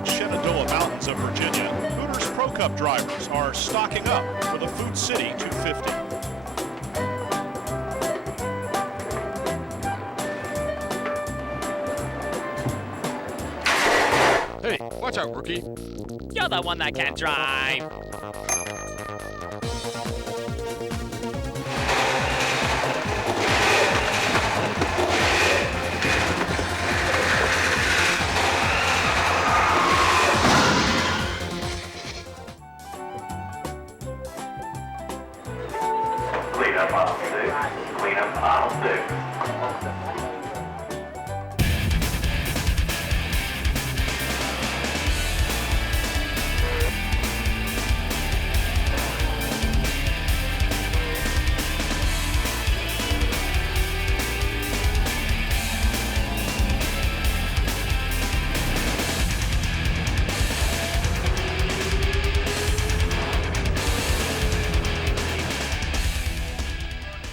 picturesque Shenandoah Mountains of Virginia, Hooters Pro Cup drivers are stocking up for the Food City 250. Hey, watch out, rookie. You're the one that can't drive. Clean up aisle 6. Clean up aisle 6.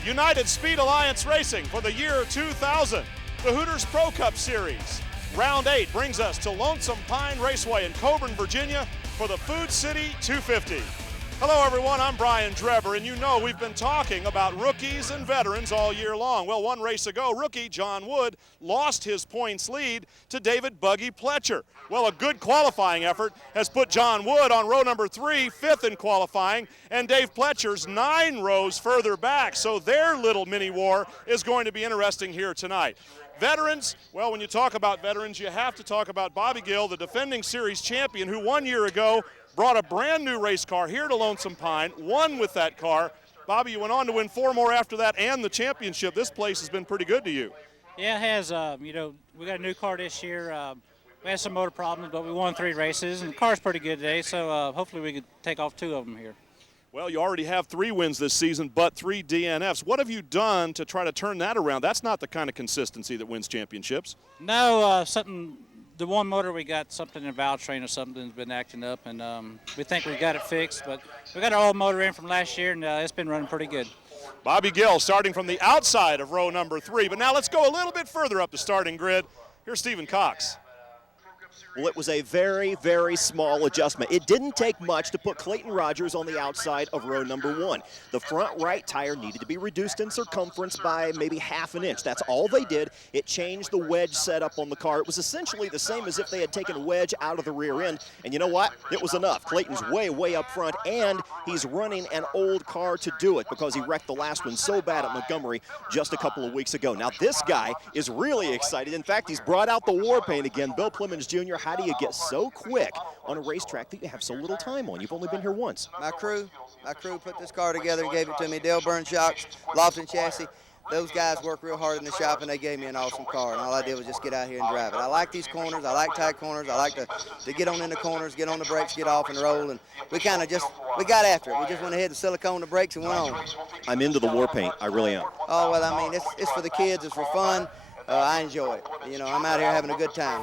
United Speed Alliance Racing for the year 2000, the Hooters Pro Cup Series. Round 8 brings us to Lonesome Pine Raceway in Coeburn, Virginia for the Food City 250. Hello everyone, I'm Brian Drebber, and you know we've been talking about rookies and veterans all year long. Well, one race ago, rookie John Wood lost his points lead to David Buggy Pletcher. Well, a good qualifying effort has put John Wood on row number 3, 5th in qualifying, and Dave Pletcher's 9 rows further back. So their little mini war is going to be interesting here tonight. Veterans, well, when you talk about veterans, you have to talk about Bobby Gill, the defending series champion, who 1 year ago brought a brand new race car here to Lonesome Pine, won with that car. Bobby, you went on to win 4 more after that and the championship. This place has been pretty good to you. Yeah, it has. You know, we got a new car this year. We had some motor problems, but we won 3 races, and the car's pretty good today, so hopefully we could take off 2 of them here. Well, you already have 3 wins this season, but 3 DNFs. What have you done to try to turn that around? That's not the kind of consistency that wins championships. No, the one motor we got, something in the valve train or something's been acting up, and we think we got it fixed, but we got our old motor in from last year, and it's been running pretty good. Bobby Gill starting from the outside of row number 3, but now let's go a little bit further up the starting grid. Here's Stephen Cox. Well, it was a very, very small adjustment. It didn't take much to put Clayton Rogers on the outside of row number 1. The front right tire needed to be reduced in circumference by maybe ½ an inch. That's all they did. It changed the wedge setup on the car. It was essentially the same as if they had taken wedge out of the rear end. And you know what? It was enough. Clayton's way, way up front, and he's running an old car to do it because he wrecked the last one so bad at Montgomery just a couple of weeks ago. Now, this guy is really excited. In fact, he's brought out the war paint again. Bill Plemons Jr., how do you get so quick on a racetrack that you have so little time on? You've only been here once. My crew put this car together and gave it to me. Dale Burn Shocks, Lofton Chassis. Those guys work real hard in the shop, and they gave me an awesome car, and all I did was just get out here and drive it. I like these corners. I like tight corners. I like to get on in the corners, get on the brakes, get off and roll, and we got after it. We just went ahead and silicone the brakes and went on. I'm into the war paint. I really am. Oh, well, I mean, it's for the kids. It's for fun. I enjoy it. You know, I'm out here having a good time.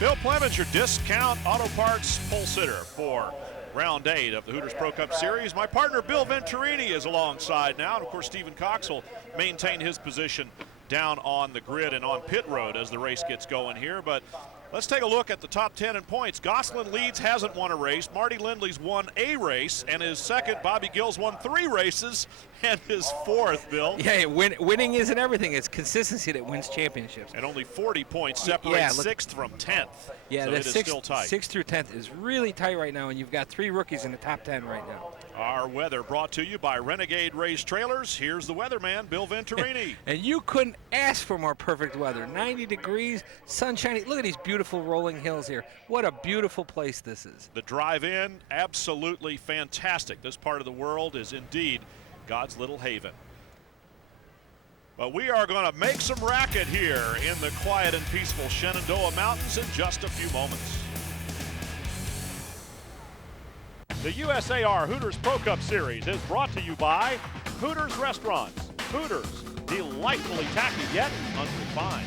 Bill Plemons, your discount auto parts pole sitter for round 8 of the Hooters Pro Cup Series. My partner Bill Venturini is alongside now, and of course Stephen Cox will maintain his position down on the grid and on pit road as the race gets going here. But let's take a look at the top 10 in points. Gosselin leads, hasn't won a race. Marty Lindley's won a race, and his second. Bobby Gill's won 3 races, and his 4th, Bill. Yeah, winning isn't everything. It's consistency that wins championships. And only 40 points separate 6th from 10th. Yeah, so the it is still tight. 6th through 10th is really tight right now, and you've got 3 rookies in the top 10 right now. Our weather brought to you by Renegade Race Trailers. Here's the weatherman, Bill Venturini. And you couldn't ask for more perfect weather. 90 degrees, sunshiny. Look at these beautiful rolling hills here. What a beautiful place this is. The drive-in, absolutely fantastic. This part of the world is indeed God's little haven. But we are going to make some racket here in the quiet and peaceful Shenandoah Mountains in just a few moments. The USAR Hooters Pro Cup Series is brought to you by Hooters Restaurants. Hooters, delightfully tacky yet unrefined.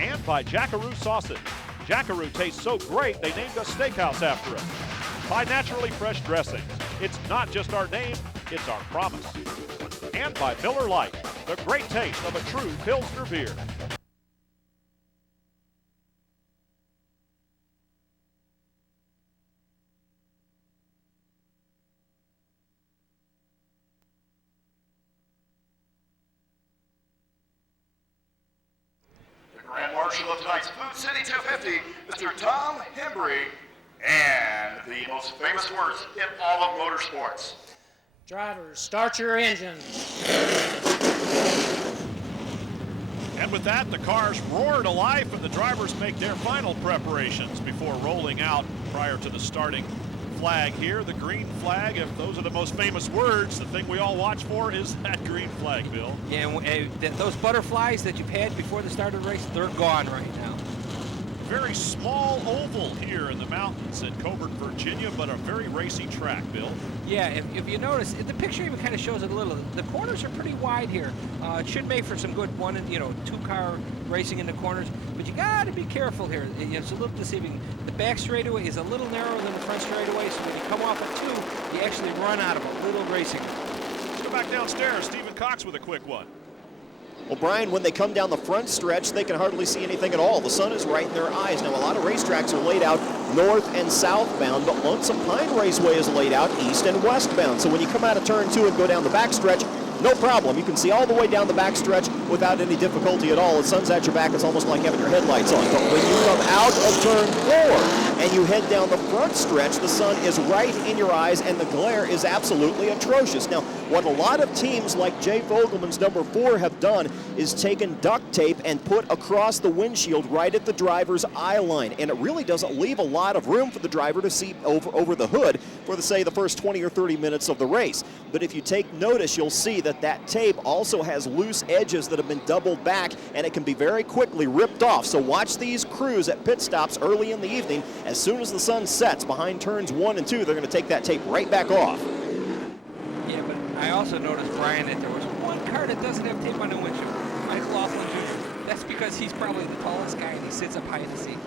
And by Jackaroo Sausage. Jackaroo tastes so great they named a steakhouse after it. By Naturally Fresh Dressings. It's not just our name, it's our promise. And by Miller Lite, the great taste of a true Pilsner beer. Marshal of tonight's Food City 250, Mr. Tom Hembry, and the most famous words in all of motorsports. Drivers, start your engines. And with that, the cars roar to life and the drivers make their final preparations before rolling out prior to the starting flag here, the green flag. If those are the most famous words, the thing we all watch for is that green flag, Bill. Yeah, and those butterflies that you've had before the start of the race, they're gone right now. Very small oval here in the mountains at Coeburn, Virginia, but a very racy track, Bill. Yeah, if you notice, the picture even kind of shows it a little. The corners are pretty wide here. It should make for some good two-car racing in the corners, but you got to be careful here. It's a little deceiving. The back straightaway is a little narrower than the front straightaway, so when you come off at 2, you actually run out of a little racing. Let's go back downstairs. Stephen Cox with a quick one. Well, Brian, when they come down the front stretch, they can hardly see anything at all. The sun is right in their eyes. Now, a lot of racetracks are laid out north and southbound, but Lonesome Pine Raceway is laid out east and westbound. So when you come out of turn 2 and go down the backstretch, no problem. You can see all the way down the backstretch without any difficulty at all. The sun's at your back. It's almost like having your headlights on. But when you come out of turn 4 and you head down the front stretch, the sun is right in your eyes and the glare is absolutely atrocious. Now, what a lot of teams like Jay Fogelman's number 4 have done is taken duct tape and put across the windshield right at the driver's eye line. And it really doesn't leave a lot of room for the driver to see over the hood for, say, the first 20 or 30 minutes of the race. But if you take notice, you'll see that tape also has loose edges that have been doubled back, and it can be very quickly ripped off. So watch these crews at pit stops early in the evening. As soon as the sun sets behind turns 1 and 2, they're going to take that tape right back off. Yeah, but I also noticed, Brian, that there was one car that doesn't have tape on the windshield. Michael Laughlin Jr. That's because he's probably the tallest guy and he sits up high in the seat.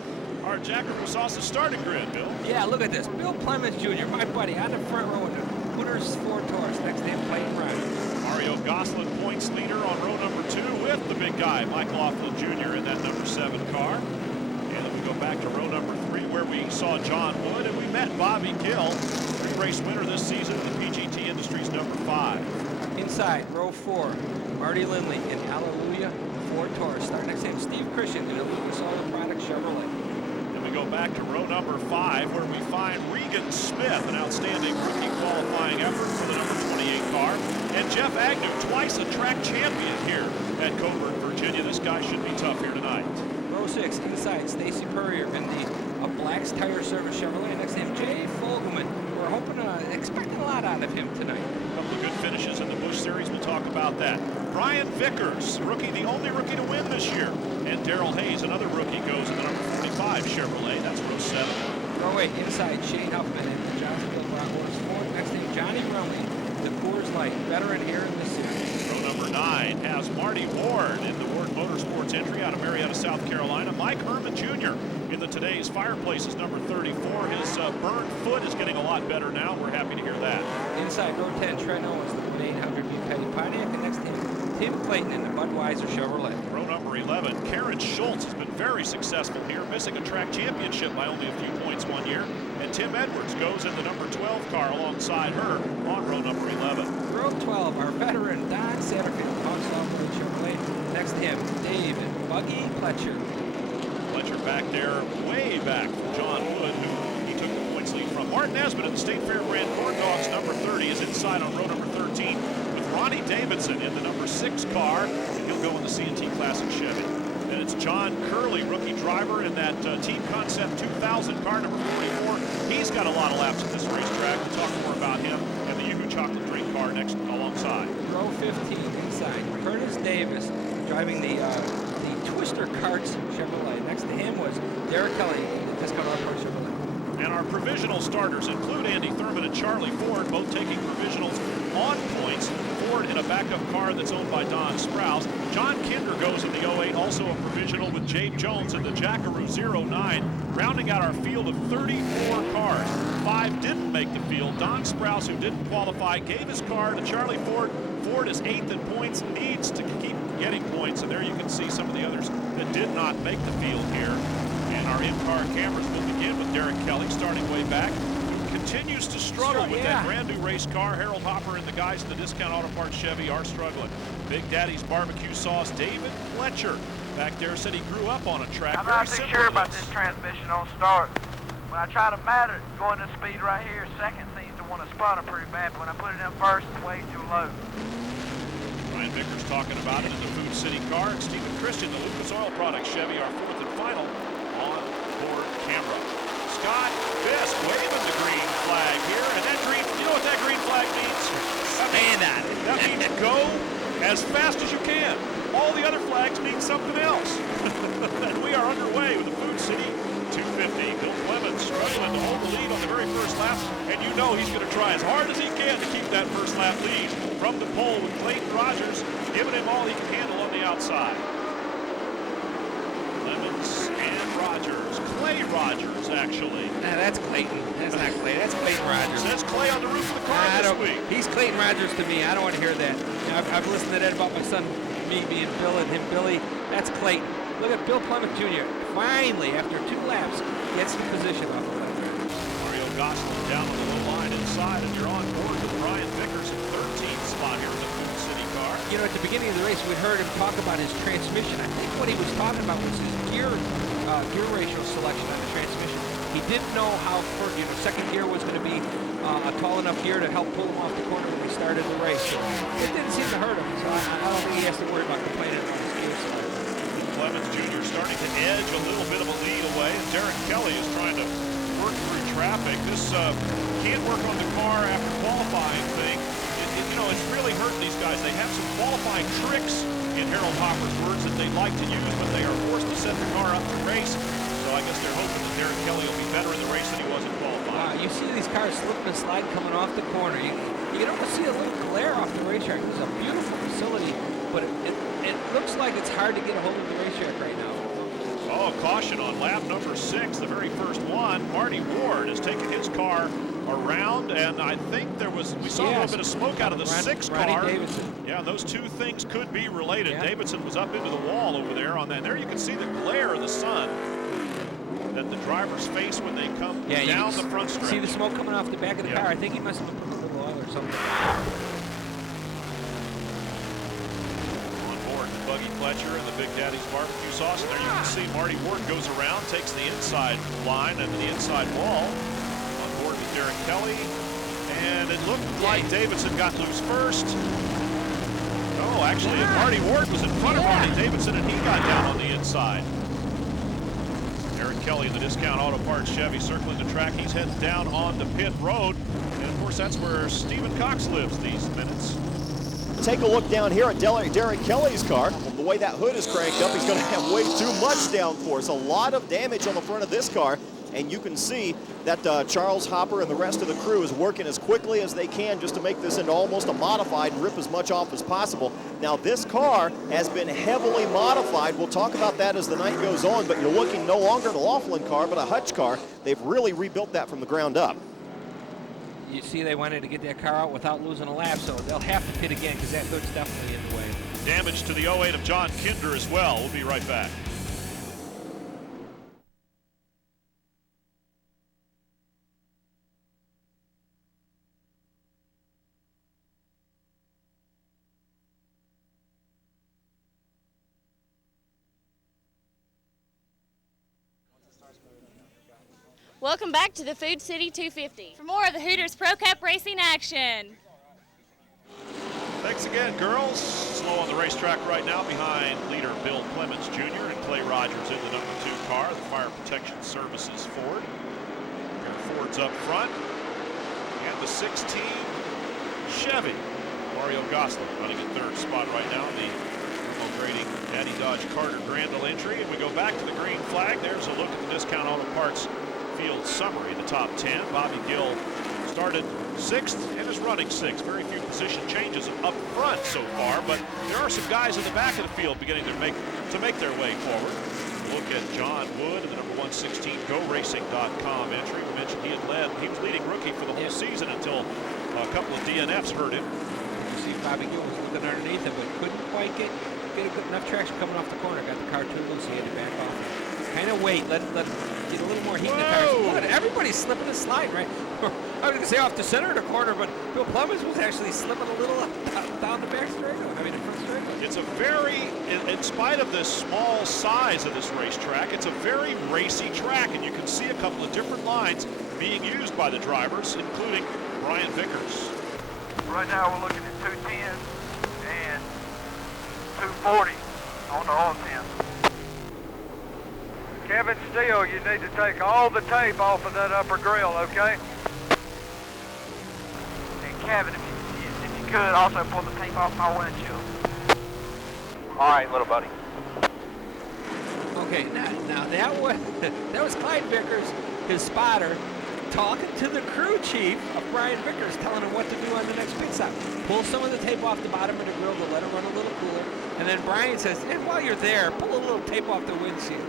Our Jacker Sauce's starting grid, Bill. Yeah, look at this. Bill Clemens Jr., my buddy, on the front row in the Hooters Ford Taurus. Next to him, Clayton Ryan. Mario Gosselin points leader on row number 2 with the big guy, Mike Laughlin Jr. in that number 7 car. And then we go back to row number 3 where we saw John Wood and we met Bobby Gill, 3-race winner this season, the PGT Industries number 5. Inside, row 4, Marty Lindley in Hallelujah Ford Taurus. Start next to him, Steve Christian in a Lucas Oil Products Chevrolet. We go back to row number 5 where we find Regan Smith, an outstanding rookie qualifying effort for the number 28 car, and Jeff Agnew, twice a track champion here at Coeburn, Virginia. This guy should be tough here tonight. Row 6 inside, Stacy Purrier in the Black's Tire Service Chevrolet. Next to him, Jay Fogelman. We're hoping, expecting a lot out of him tonight. A couple of good finishes in the Busch Series. We'll talk about that. Brian Vickers, rookie, the only rookie to win this year, and Darrell Hayes, another rookie, goes in the number 45 Chevrolet. That's row 7. Row 8 inside, Shane Huffman in the Johnsonville Bratwurst Ford. Next to him, Johnny Rumley, the Coors Light veteran here in the series. Row number 9 has Marty Ward in the Ward Motorsports entry out of Marietta, South Carolina. Mike Herman Jr. in the Today's Fireplaces number 34. His burned foot is getting a lot better now. We're happy to hear that. Inside row 10, Trent Owens, the 1-800 Petty Pontiac. And next to him, Tim Clayton in the Budweiser Chevrolet. Row number 11, Karen Schultz has been very successful here, missing a track championship by only a few points one year. And Tim Edwards goes in the number 12 car alongside her on row number 11. Row 12, our veteran Don Satterfield, Hawks Chevrolet. Next to him, David Buggy Pletcher. Pletcher back there, way back from John Wood, who he took the points lead from. Martin Nesbitt in the State Fairbrand Corn Dogs number 30 is inside on row number 13 with Ronnie Davidson in the number 6 car, and he'll go in the C&T Classic Chevy. Then it's John Curley, rookie driver in that Team Concept 2000 car, number 44. He's got a lot of laps at this racetrack. We'll talk more about him and the Yoo-Hoo Chocolate Drink car next alongside. Row 15 inside, Curtis Davis driving the Twister Karts Chevrolet. Next to him was Derek Kelly, the Discount Auto Chevrolet. And our provisional starters include Andy Thurman and Charlie Ford, both taking provisionals on points. Ford in a backup car that's owned by Don Sprouse. John Kinder goes in the 08, also a provisional with Jabe Jones in the Jackaroo 09. Rounding out our field of 34 cars. 5 didn't make the field. Don Sprouse, who didn't qualify, gave his car to Charlie Ford. Ford is 8th in points, needs to keep getting points, and there you can see some of the others that did not make the field here. And our in-car cameras will begin with Derek Kelly starting way back, who continues to struggle with that brand new race car. Harold Hopper and the guys in the Discount Auto Parts Chevy are struggling. Big Daddy's Barbecue Sauce, David Fletcher Back there said he grew up on a track. I'm very not too similar sure to about this. this transmission on start. When I try to mat it, going this speed right here, second seems to want to spot it pretty bad, but when I put it in first, it's way too low. Ryan Vickers talking about it in the Food City car. And Stephen Christian, the Lucas Oil Products Chevy, our fourth and final on board camera. Scott Fisk waving the green flag here, and that green, you know what that green flag means? That means go as fast as you can. All the other flags mean something else. And we are underway with the Food City 250. Bill Clemens struggling to hold the lead on the very first lap, and you know he's going to try as hard as he can to keep that first lap lead from the pole with Clayton Rogers giving him all he can handle on the outside. Clemens and Rogers. Clay Rogers, actually. Nah, that's Clayton. That's not Clay. That's Clayton Rogers. Says Clay on the roof of the car this week. He's Clayton Rogers to me. I don't want to hear that. You know, I've listened to that about my son, me being Bill and him Billy. That's Clayton. Look at Bill Clemens Jr. Finally, after 2 laps, gets the position off the left. Mario Gosselin down on the low line inside, and you're on board with Brian Vickers in 13th spot here in the Food City car. You know, at the beginning of the race, we heard him talk about his transmission. I think what he was talking about was his gear ratio selection on the transmission. He didn't know how, second gear was going to be a tall enough gear to help pull him off the corner when we started the race. So it didn't seem to hurt him, so I don't think he has to worry about complaining about his gear selection. Clemens Jr. starting to edge a little bit of a lead away, and Derek Kelly is trying to work through traffic. This can't work on the car after qualifying thing. It's really hurting these guys. They have some qualifying tricks, in Harold Hopper's words, that they like to use when they are forced to set the car up to race. So I guess they're hoping that Derek Kelly will be better in the race than he was in qualifying. You see these cars slipping and slide coming off the corner. You can almost see a little glare off the racetrack. It's a beautiful facility, but it looks like it's hard to get a hold of the racetrack right now. Oh, caution on lap number 6, the very first one. Marty Ward has taken his car around, and I think we saw a little bit of smoke out of the 6 car. Davidson. Yeah, those two things could be related. Yeah. Davidson was up into the wall over there on that. There you can see the glare of the sun that the drivers face when they come down the front stretch. See the smoke coming off the back of the car. I think he must have put a little oil or something. Buggy Fletcher and the Big Daddy's barbecue sauce. And there you can see Marty Ward goes around, takes the inside line and the inside wall. On board with Derek Kelly. And it looked like Davidson got loose first. Oh, actually, Marty Ward was in front of Marty Davidson, and he got down on the inside. Derek Kelly in the Discount Auto Parts Chevy circling the track. He's heading down onto pit road. And, of course, that's where Stephen Cox lives these minutes. Take a look down here at Derek Kelly's car. The way that hood is cranked up, he's going to have way too much downforce. A lot of damage on the front of this car, and you can see that Charles Hopper and the rest of the crew is working as quickly as they can just to make this into almost a modified and rip as much off as possible. Now, this car has been heavily modified. We'll talk about that as the night goes on, but you're looking no longer at a Laughlin car, but a Hutch car. They've really rebuilt that from the ground up. You see they wanted to get that car out without losing a lap, so they'll have to pit again because that hood's definitely in the way. Damage to the 08 of John Kinder as well. We'll be right back. Welcome back to the Food City 250 for more of the Hooters Pro Cup racing action. Thanks again, girls. Slow on the racetrack right now behind leader Bill Clemens Jr. and Clay Rogers in the number 2 car, the Fire Protection Services Ford. Ford's up front. And the 16 Chevy. Mario Gosselin running in 3rd spot right now in the grading Daddy Dodge Carter Grandel entry. And we go back to the green flag. There's a look at the Discount Auto Parts field summary, the top 10. Bobby Gill started 6th and is running 6th. Very few position changes up front so far, but there are some guys in the back of the field beginning to make their way forward. Look at John Wood and the number 116 GoRacing.com entry. We mentioned he was leading rookie for the whole season until a couple of DNFs hurt him. You see Bobby Gill was looking underneath him, but couldn't quite get enough traction coming off the corner. Got the car too loose, he had to back off. Kind of wait, let get a little more heat in the tires. Look, everybody's slipping and sliding, right? I was going to say off the center of the corner, but Bill Clemens was actually slipping a little down the back straight. I mean, the front straight. It's a very, in spite of the small size of this racetrack, it's a very racy track, and you can see a couple of different lines being used by the drivers, including Brian Vickers. Right now we're looking at 210 and 240 on the oil tin. Kevin Steele, you need to take all the tape off of that upper grill, okay? And Kevin, if you could, also pull the tape off my windshield. All right, little buddy. Okay, now that was Clyde Vickers, his spotter, talking to the crew chief of Brian Vickers, telling him what to do on the next pit stop. Pull some of the tape off the bottom of the grill to let it run a little cooler. And then Brian says, and while you're there, pull a little tape off the windshield.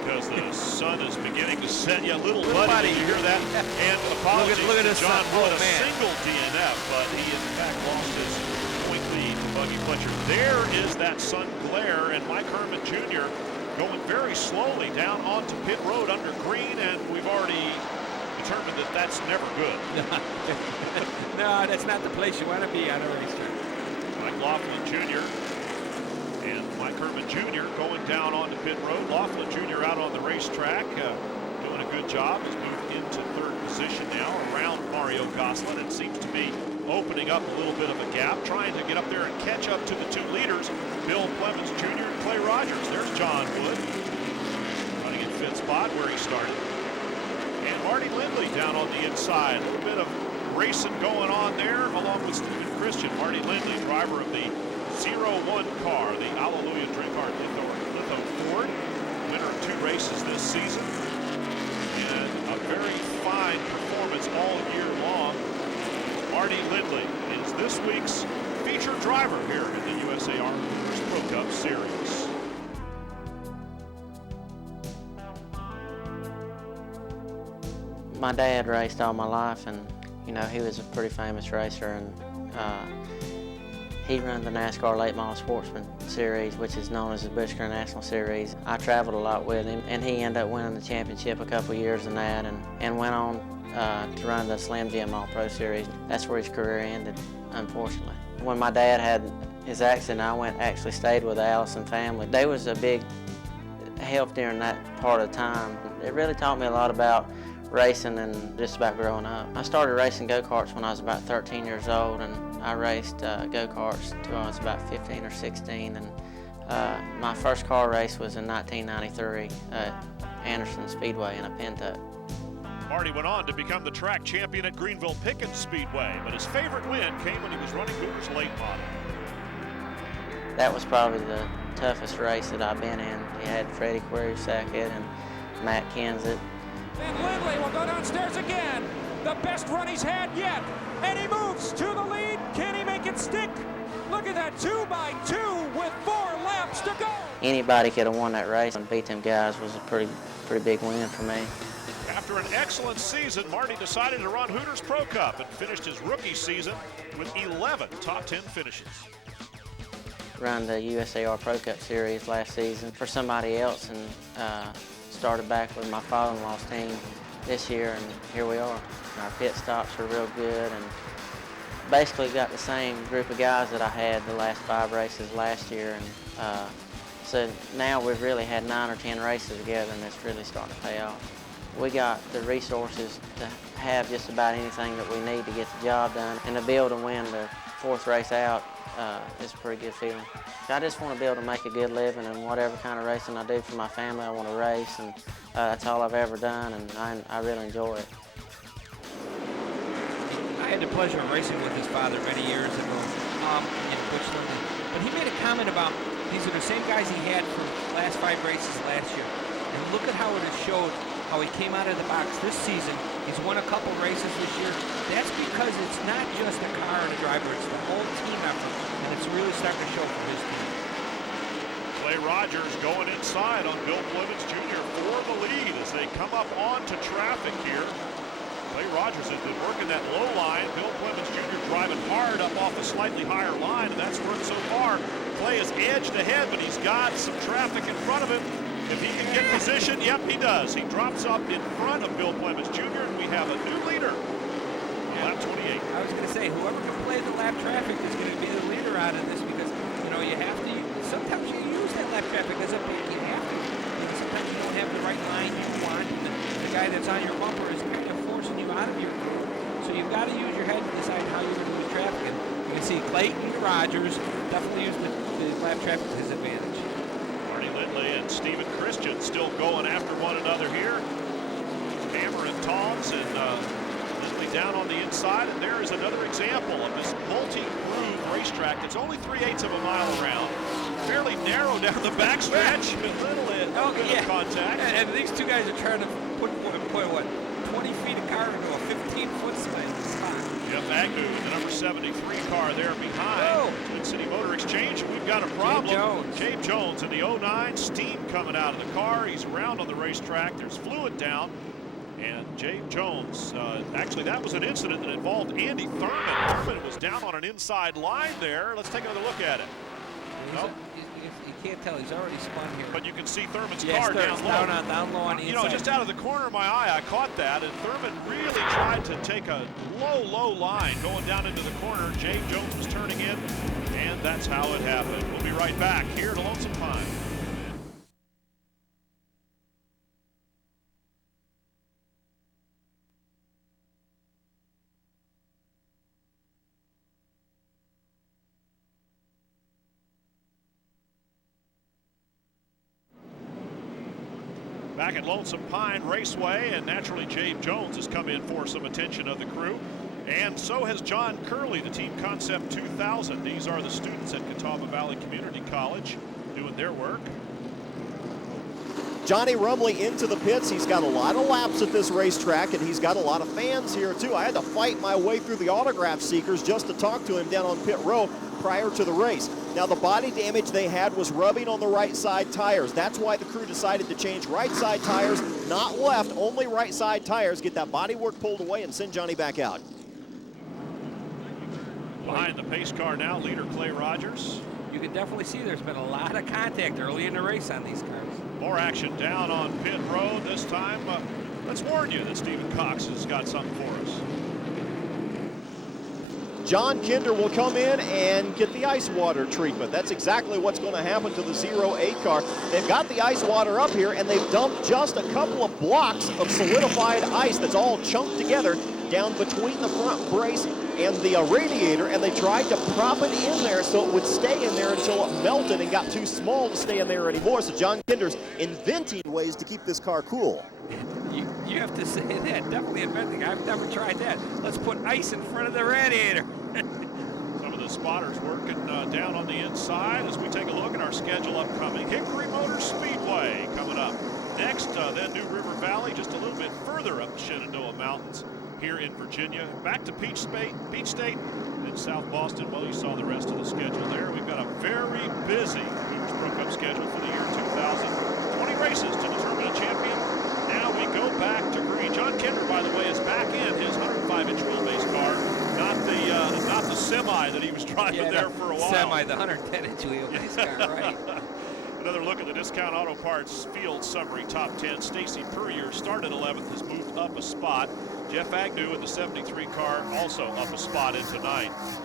Because the sun is beginning to set. Yeah, little buddy, did you hear that? And apologies look at to John Wood, a man. single DNF, but he in fact lost his point lead to Buggy Fletcher. There is that sun glare, and Mike Herman Jr. going very slowly down onto pit road under green, and we've already determined that that's never good. No, that's not the place you want to be on a racetrack. Mike Laughlin Jr. and Mike Herman Jr. going down onto pit road. Laughlin Jr. out on the racetrack, doing a good job. He's moved into third position now around Mario Gosselin. It seems to be opening up a little bit of a gap, trying to get up there and catch up to the two leaders, Bill Clemens Jr. and Clay Rogers. There's John Wood running in fifth spot where he started. And Marty Lindley down on the inside. A little bit of racing going on there along with Stephen Christian. Marty Lindley, driver of the 01 car, the Alleluia Drinkard Litho Ford, winner of 2 races this season. And a very fine performance all year long. Marty Lindley is this week's featured driver here in the USAR Hooters Pro Cup Series. My dad raced all my life, and you know, he was a pretty famous racer, and he ran the NASCAR Late Model Sportsman Series, which is known as the Busch Grand National Series. I traveled a lot with him, and he ended up winning the championship a couple years in that, and went on to run the Slam Jim All Pro Series. That's where his career ended, unfortunately. When my dad had his accident, I actually stayed with the Allison family. They was a big help during that part of the time. It really taught me a lot about racing and just about growing up. I started racing go-karts when I was about 13 years old, and I raced go-karts until I was about 15 or 16. And my first car race was in 1993 at Anderson Speedway in a Pinto. Marty went on to become the track champion at Greenville Pickens Speedway, but his favorite win came when he was running Hooters late model. That was probably the toughest race that I've been in. You had Freddie Query-Sackett and Matt Kenseth. And Lindley will go downstairs again. The best run he's had yet. And he moves to the lead. Can he make it stick? Look at that 2x2 with 4 laps to go. Anybody could have won that race, and beat them guys was a pretty big win for me. After an excellent season, Marty decided to run Hooters Pro Cup and finished his rookie season with 11 top 10 finishes. Run the USAR Pro Cup Series last season for somebody else, and started back with my father-in-law's team this year, and here we are. Our pit stops are real good, and basically got the same group of guys that I had the last 5 races last year, and so now we've really had 9 or 10 races together, and it's really starting to pay off. We got the resources to have just about anything that we need to get the job done, and to be able to win the 4th race out is a pretty good feeling. I just want to be able to make a good living, and whatever kind of racing I do for my family, I want to race, and that's all I've ever done, and I really enjoy it. I had the pleasure of racing with his father many years ago in Butch Lindley. But he made a comment about these are the same guys he had for the last 5 races last year. And look at how it has showed how he came out of the box this season. He's won a couple races this year. That's because it's not just a car and a driver, it's the whole team effort, and it's really starting to show for his team. Clay Rogers going inside on Bill Clemens Jr. for the lead as they come up onto traffic here. Clay Rogers has been working that low line. Bill Clemens Jr. driving hard up off a slightly higher line, and that's worked so far. Clay is edged ahead, but he's got some traffic in front of him. If he can get position, yep, he does. He drops up in front of Bill Clemens Jr., and we have a new leader. Lap 28. I was going to say, whoever can play the lap traffic is going to be the leader out of this, because, you know, you sometimes you use that lap traffic as a pick. You have to. Sometimes you don't have the right line you want. The guy that's on your bumper is kind of forcing you out of your groove. So you've got to use your head to decide how you're going to use traffic. And you can see Clayton Rogers definitely used the lap traffic to his advantage. Marty Lindley and Stephen Christian still going after one another here. Hammer and tongs, and Lindley down on the inside. And there is another example of this multi-groove racetrack that's only 3/8 of a mile around. Fairly narrow down the backstretch. A little bit of contact. And these two guys are trying to put what, 20 feet of car into a 15-foot spot. Jeff Agnew in the number 73 car there behind. Twin City Motor Exchange. We've got a problem. Gabe Jones in the 09. Steam coming out of the car. He's around on the racetrack. There's fluid down. And Jabe Jones, actually that was an incident that involved Andy Thurman. Thurman was down on an inside line there. Let's take another look at it. You can't tell, he's already spun here. But you can see Thurman's car down low. Down low on the inside. Just out of the corner of my eye, I caught that, and Thurman really tried to take a low line going down into the corner. Jabe Jones was turning in, and that's how it happened. We'll be right back here to Lonesome Pine. Back at Lonesome Pine Raceway, and naturally Jabe Jones has come in for some attention of the crew, and so has John Curley, the Team Concept 2000. These are the students at Catawba Valley Community College doing their work. Johnny Rumley into the pits. He's got a lot of laps at this racetrack, and he's got a lot of fans here too. I had to fight my way through the autograph seekers just to talk to him down on pit row prior to the race. Now, the body damage they had was rubbing on the right side tires. That's why the crew decided to change right side tires, not left, only right side tires. Get that body work pulled away and send Johnny back out. Behind the pace car now, leader Clay Rogers. You can definitely see there's been a lot of contact early in the race on these cars. More action down on pit road this time. Let's warn you that Stephen Cox has got something for us. John Kinder will come in and get the ice water treatment. That's exactly what's going to happen to the 08 car. They've got the ice water up here, and they've dumped just a couple of blocks of solidified ice that's all chunked together down between the front brace and the radiator, and they tried to prop it in there so it would stay in there until it melted and got too small to stay in there anymore. So John Kinder's inventing ways to keep this car cool. You have to say that, definitely inventing. I've never tried that. Let's put ice in front of the radiator. Some of the spotters working down on the inside as we take a look at our schedule upcoming. Hickory Motor Speedway coming up next, then New River Valley, just a little bit further up the Shenandoah Mountains here in Virginia. Back to Peach State in South Boston. Well, you saw the rest of the schedule there. We've got a very busy Hooters Pro Cup schedule for the year 2000. 20 races to determine a champion. Now we go back to green. John Kinder, by the way, is back in his 105-inch wheelbase car, not the semi that he was driving there for a while. Semi, the 110-inch wheelbase car, right. Another look at the Discount Auto Parts field summary top 10. Stacy Purrier started 11th, has moved up a spot. Jeff Agnew in the 73 car also up a spot into 9th.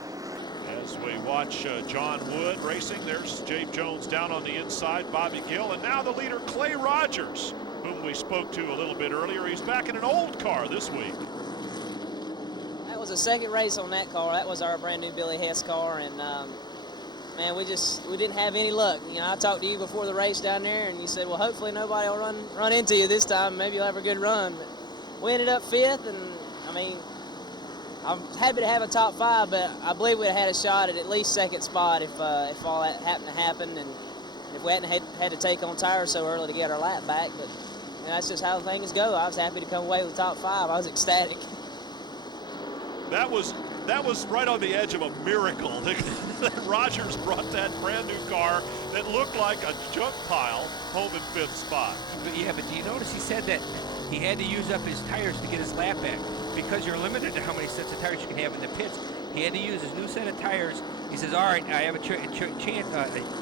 As we watch John Wood racing, there's Jabe Jones down on the inside, Bobby Gill, and now the leader Clay Rogers, whom we spoke to a little bit earlier. He's back in an old car this week. That was the second race on that car. That was our brand new Billy Hess car, and man, we didn't have any luck. You know, I talked to you before the race down there, and you said, well, hopefully nobody will run into you this time. Maybe you'll have a good run. But we ended up 5th, and I mean, I'm happy to have a top 5, but I believe we'd have had a shot at least second spot if all that happened to happen, and if we hadn't had to take on tires so early to get our lap back. But you know, that's just how things go. I was happy to come away with the top 5. I was ecstatic. That was right on the edge of a miracle that Rogers brought that brand new car that looked like a junk pile home in 5th spot. But do you notice he said that he had to use up his tires to get his lap back because you're limited to how many sets of tires you can have in the pits. He had to use his new set of tires. He says, all right, I have a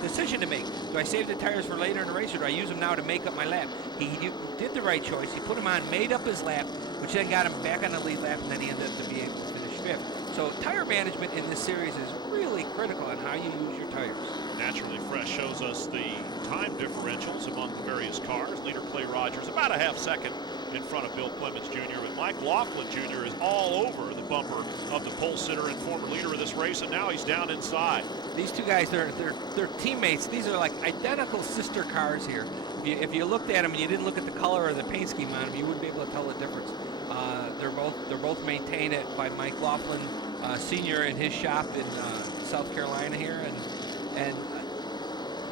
decision to make. Do I save the tires for later in the race, or do I use them now to make up my lap? He did the right choice. He put them on, made up his lap, which then got him back on the lead lap, and then he ended up to be able to finish 5th. So tire management in this series is really critical on how you use your tires. Naturally Fresh shows us the time differentials among the various cars. Leader Clay Rogers about a half second in front of Bill Clements Jr., but Mike Laughlin Jr. is all over the bumper of the pole sitter and former leader of this race, and now he's down inside. These two guys, they're teammates. These are like identical sister cars here. If you looked at them and you didn't look at the color or the paint scheme on them, you wouldn't be able to tell the difference. They're both maintained by Mike Laughlin Sr. in his shop in South Carolina here, and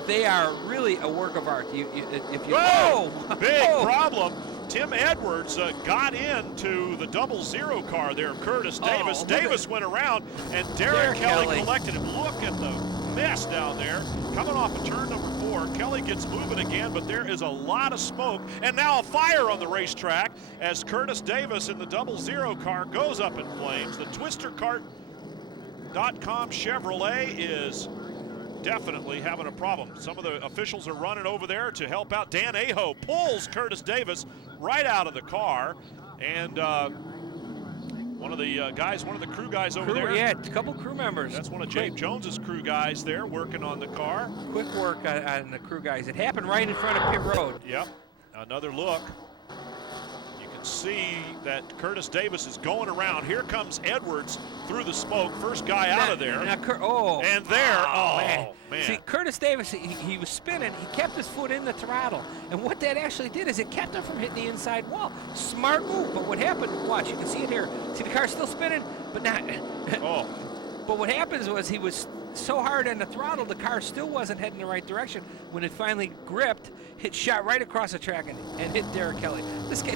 they are really a work of art. Big problem. Tim Edwards got into the 00 car there of Curtis Davis. Davis went around, and Derek Kelly collected him. Look at the mess down there. Coming off of turn number 4, Kelly gets moving again, but there is a lot of smoke, and now a fire on the racetrack as Curtis Davis in the 00 car goes up in flames. The TwisterCart.com Chevrolet is definitely having a problem. Some of the officials are running over there to help out. Dan Aho pulls Curtis Davis right out of the car, and one of the crew guys over there. Yeah, a couple crew members. That's one of James Jones's crew guys there working on the car. Quick work on the crew guys. It happened right in front of pit road. Yep, another look. You can see that Curtis Davis is going around. Here comes Edwards through the smoke. First guy out of there. And there, man. See, Curtis Davis, he was spinning. He kept his foot in the throttle. And what that actually did is it kept him from hitting the inside wall. Smart move. But what happened, watch, you can see it here. See the car still spinning, but not. But what happens was he was so hard on the throttle, the car still wasn't heading the right direction. When it finally gripped, it shot right across the track and hit Derek Kelly.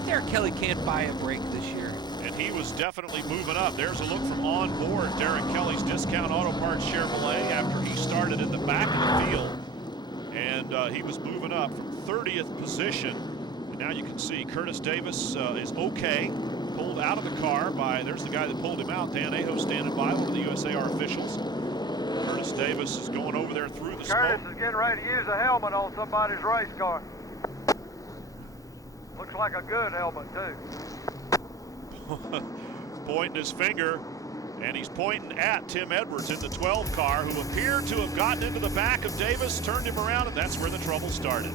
Derek Kelly can't buy a break this year. And he was definitely moving up. There's a look from on board Derek Kelly's Discount Auto Parts Chevrolet after he started in the back of the field. And he was moving up from 30th position. And now you can see Curtis Davis is okay. Pulled out of the car by, there's the guy that pulled him out, Dan Aho standing by, one of the USAR officials. Curtis Davis is going over there through the smoke. Curtis is getting ready to use a helmet on somebody's race car. Looks like a good helmet, too. Pointing his finger, and he's pointing at Tim Edwards in the 12 car, who appeared to have gotten into the back of Davis, turned him around, and that's where the trouble started.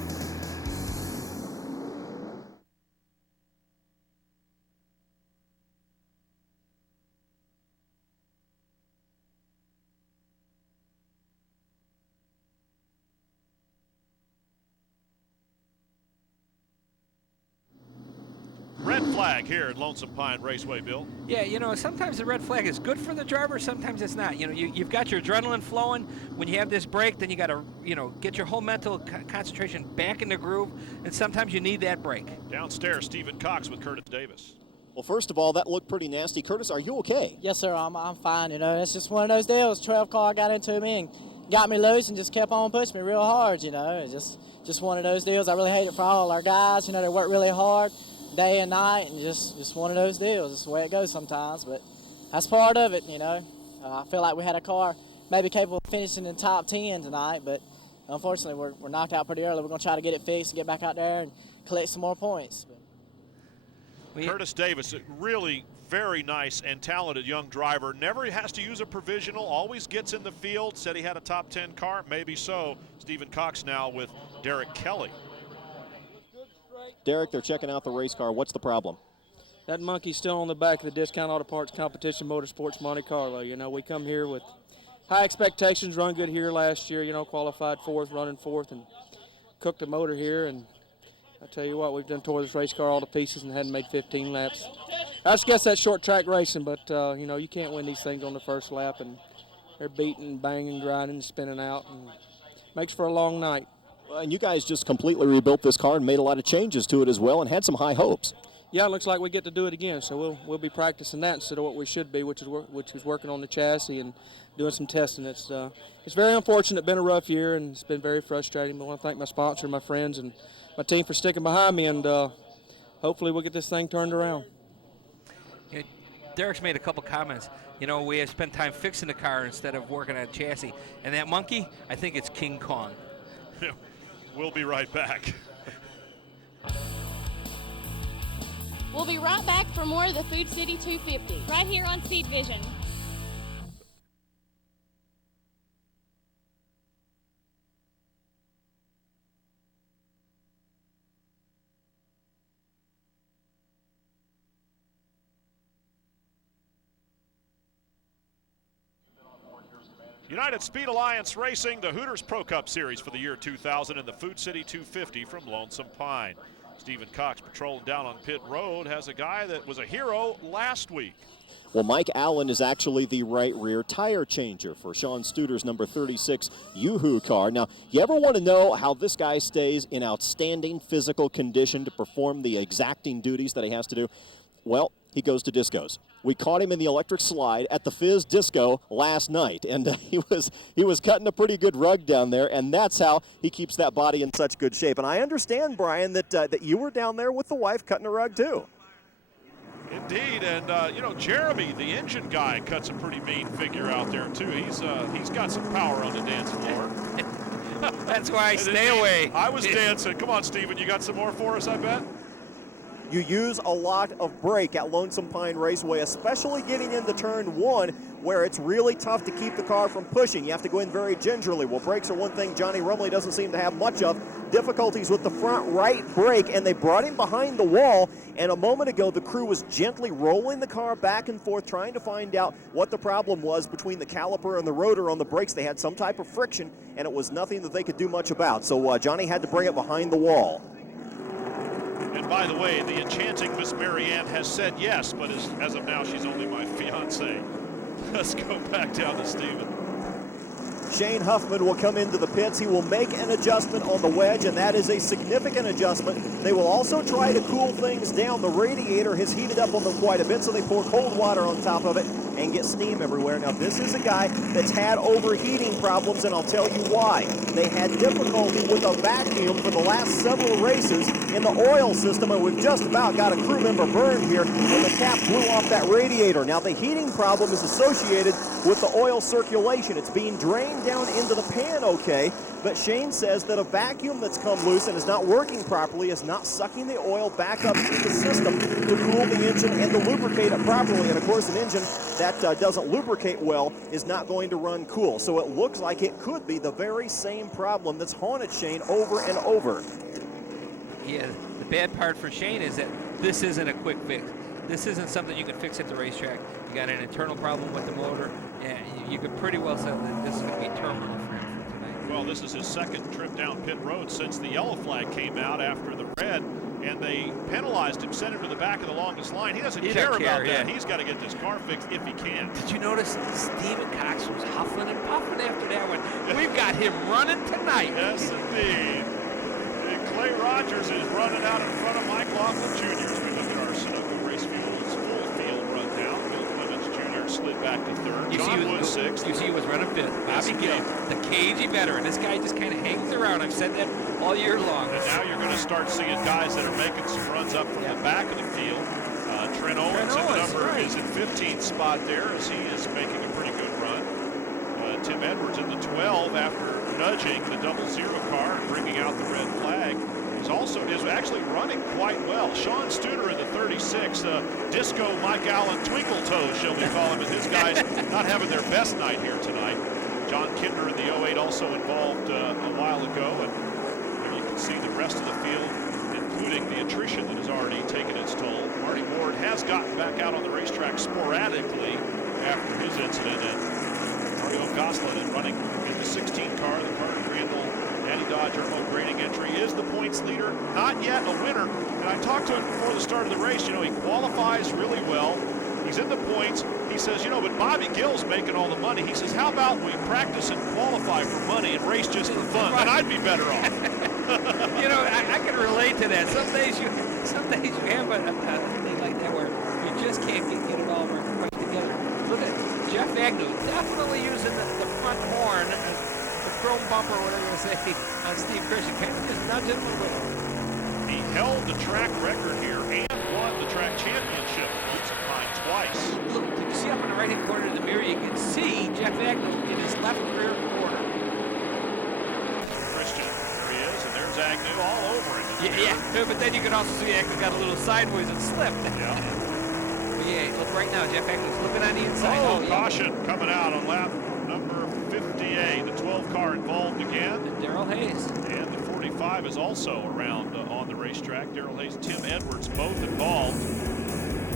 Red flag here at Lonesome Pine Raceway, Bill. Yeah, you know, sometimes the red flag is good for the driver, sometimes it's not. You know, you've got your adrenaline flowing. When you have this break, then you got to, get your whole mental concentration back in the groove, and sometimes you need that break. Downstairs, Stephen Cox with Curtis Davis. Well, first of all, that looked pretty nasty. Curtis, are you okay? Yes, sir. I'm fine. It's just one of those deals. 12 car got into me and got me loose and just kept on pushing me real hard. It's just one of those deals. I really hate it for all our guys. They work really hard day and night, and just one of those deals. It's the way it goes sometimes, but that's part of it. I feel like we had a car maybe capable of finishing in the top 10 tonight, but unfortunately we're knocked out pretty early. We're going to try to get it fixed and get back out there and collect some more points. Curtis Davis, a really very nice and talented young driver. Never has to use a provisional, always gets in the field. Said he had a top 10 car, maybe so. Stephen Cox now with Derek Kelly. Derek, they're checking out the race car. What's the problem? That monkey's still on the back of the Discount Auto Parts Competition Motorsports Monte Carlo. We come here with high expectations, run good here last year, qualified fourth, running fourth, and cooked the motor here. And I tell you what, we've done tore this race car all to pieces and hadn't made 15 laps. I just guess that's short track racing, but, you can't win these things on the first lap, and they're beating, banging, grinding, spinning out, and makes for a long night. And you guys just completely rebuilt this car and made a lot of changes to it as well and had some high hopes. Yeah, it looks like we get to do it again, so we'll be practicing that instead of what we should be, which is working on the chassis and doing some testing. It's very unfortunate. It's been a rough year, and it's been very frustrating, but I want to thank my sponsor, my friends, and my team for sticking behind me, and hopefully we'll get this thing turned around. Derek's made a couple comments. We have spent time fixing the car instead of working on chassis. And that monkey, I think it's King Kong. We'll be right back. We'll be right back for more of the Food City 250, right here on Speed Vision. United Speed Alliance Racing, the Hooters Pro Cup Series for the year 2000 in the Food City 250 from Lonesome Pine. Stephen Cox patrolling down on pit road has a guy that was a hero last week. Well, Mike Allen is actually the right rear tire changer for Sean Studer's number 36 USAR car. Now, you ever want to know how this guy stays in outstanding physical condition to perform the exacting duties that he has to do? Well, he goes to discos. We caught him in the electric slide at the Fizz Disco last night, and he was cutting a pretty good rug down there, and that's how he keeps that body in such good shape. And I understand, Brian, that you were down there with the wife cutting a rug too. Indeed, and you know, Jeremy, the engine guy, cuts a pretty mean figure out there too. He's got some power on the dance floor. That's why I stay away. I was dancing. Come on, Steven, you got some more for us, I bet? You use a lot of brake at Lonesome Pine Raceway, especially getting into turn 1, where it's really tough to keep the car from pushing. You have to go in very gingerly. Well, brakes are one thing Johnny Rumley doesn't seem to have much of. Difficulties with the front right brake, and they brought him behind the wall. And a moment ago, the crew was gently rolling the car back and forth, trying to find out what the problem was between the caliper and the rotor on the brakes. They had some type of friction, and it was nothing that they could do much about. So Johnny had to bring it behind the wall. And by the way, the enchanting Miss Marianne has said yes, but as of now, she's only my fiance. Let's go back down to Steven. Shane Huffman will come into the pits. He will make an adjustment on the wedge, and that is a significant adjustment. They will also try to cool things down. The radiator has heated up on them quite a bit, so they pour cold water on top of it and get steam everywhere. Now, this is a guy that's had overheating problems, and I'll tell you why. They had difficulty with a vacuum for the last several races in the oil system, and we've just about got a crew member burned here when the cap blew off that radiator. Now, the heating problem is associated with the oil circulation. It's being drained down into the pan okay, but Shane says that a vacuum that's come loose and is not working properly is not sucking the oil back up through the system to cool the engine and to lubricate it properly. And of course, an engine that doesn't lubricate well is not going to run cool. So it looks like it could be the very same problem that's haunted Shane over and over. Yeah, the bad part for Shane is that this isn't a quick fix. This isn't something you can fix at the racetrack. You got an internal problem with the motor, and you could pretty well say that this is going to be terminal for him for tonight. Well, this is his second trip down pit road since the yellow flag came out after the red, and they penalized him, sent him to the back of the longest line. He doesn't care about that. Yeah. He's got to get this car fixed if he can. Did you notice Stephen Cox was huffing and puffing after that one? We've got him running tonight. Yes, indeed. And Clay Rogers is running out in front of Mike Laughlin Jr. as we look at our Sunoco Race Fuel's full field rundown. Bill Clements Jr. slid back to third. John Wood sixth. You see he was running fifth. Bobby Gill, the cagey veteran. This guy just kind of hangs around. I've said that all year long. And now you're going to start seeing guys that are making some runs up from the back of the field. Trent Owens is in 15th spot there as he is making a pretty good run. Tim Edwards in the 12 after nudging the 00 car and bringing out the red flag. Is actually running quite well. Sean Studer in the 36, Disco Mike Allen Twinkle Toes, shall we call him, and his guys not having their best night here tonight. John Kinder in the 08 also involved a while ago, and there you can see the rest of the field, including the attrition that has already taken its toll. Marty Ward has gotten back out on the racetrack sporadically after his incident, and Mario Goslin is running in the 16 car, the Carter Crandall Matty Dodge remote grading entry is the points leader, not yet a winner. And I talked to him before the start of the race. You know, he qualifies really well. He's in the points. He says, you know, but Bobby Gill's making all the money. He says, how about we practice and qualify for money and race just for fun? Then I'd be better off. You know, I can relate to that. Some days you have a thing like that where you just can't get it all right together. Look at Jeff Agnew, definitely using the front horn, chrome bumper, whatever you say, on Steve Christian. Kind of just nudge him a little. He held the track record here and won the track championship. Lonesome Pine twice. Look, did you see up in the right-hand corner of the mirror? You can see Jeff Agnew in his left rear quarter. Christian, there he is, and there's Agnew all over it. Yeah, but then you can also see Agnew got a little sideways and slipped. Yeah. But yeah, look right now, Jeff Agnew's looking on the inside. Oh, caution coming out on lap number 58. The 12 car involved again. Darrell Hayes. And the 45 is also around on the racetrack. Darrell Hayes, Tim Edwards, both involved.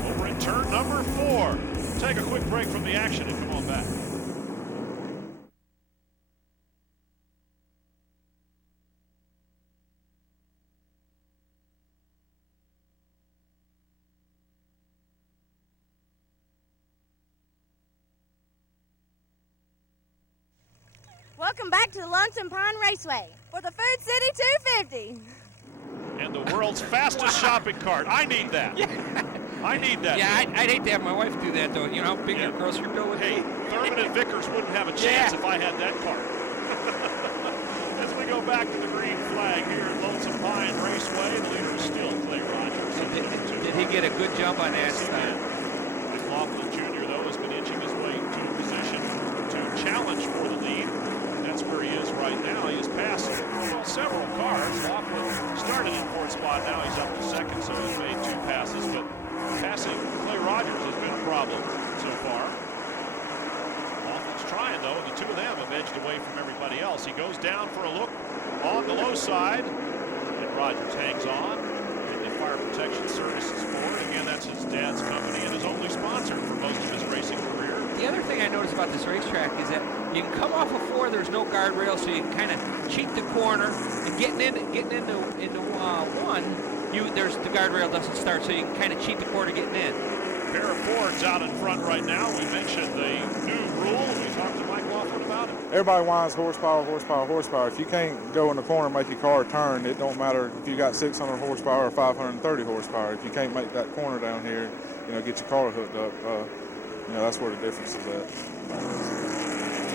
Over in turn number 4. Take a quick break from the action and come on back. Welcome back to the Lonesome Pine Raceway for the Food City 250. And the world's fastest shopping cart. I need that. I need that. Yeah, I'd hate to have my wife do that, though. You know how big your grocery bill would be? Thurman and Vickers wouldn't have a chance if I had that cart. As we go back to the green flag here at Lonesome Pine Raceway, the leader is still Clay Rogers. Did he get a good jump on that start? McLaughlin Jr., though, has been inching his way to a position to challenge for the lead. That's where he is right now. He has passed several cars. Laughlin started in fourth spot. Now he's up to second, so he's made 2 passes. But passing Clay Rogers has been a problem so far. Laughlin's trying, though, and the 2 of them have edged away from everybody else. He goes down for a look on the low side, and Rogers hangs on. And the Fire Protection Services Ford, again, that's his dad's company and his only sponsor for most of his racing career. The other thing I noticed about this racetrack is that you can come off of 4, there's no guardrail, so you can kind of cheat the corner. And getting into 1, there's the guardrail doesn't start, so you can kind of cheat the corner getting in. Pair of Fords out in front right now. We mentioned the new rule. We talked to Mike Laughlin about it. Everybody whines horsepower, horsepower, horsepower. If you can't go in the corner and make your car turn, it don't matter if you got 600 horsepower or 530 horsepower. If you can't make that corner down here, get your car hooked up. That's where the difference is at.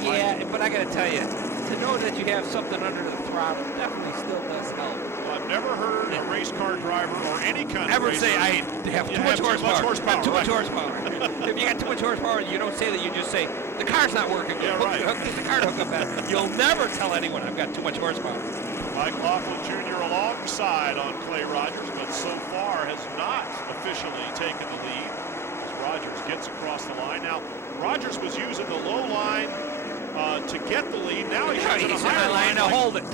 Yeah, but I got to tell you, to know that you have something under the throttle definitely still does help. I've never heard a race car driver or any kind of racer say I have too much horsepower. Too much horsepower. If you got too much horsepower, you don't say that. You just say the car's not working. Yeah, right. Get the car to hook up better. You'll never tell anyone I've got too much horsepower. Mike Laughlin Jr. alongside on Clay Rogers, but so far has not officially taken the lead as Rogers gets across the line. Now, Rogers was using the low line to get the lead. Now he's using a higher line to hold it.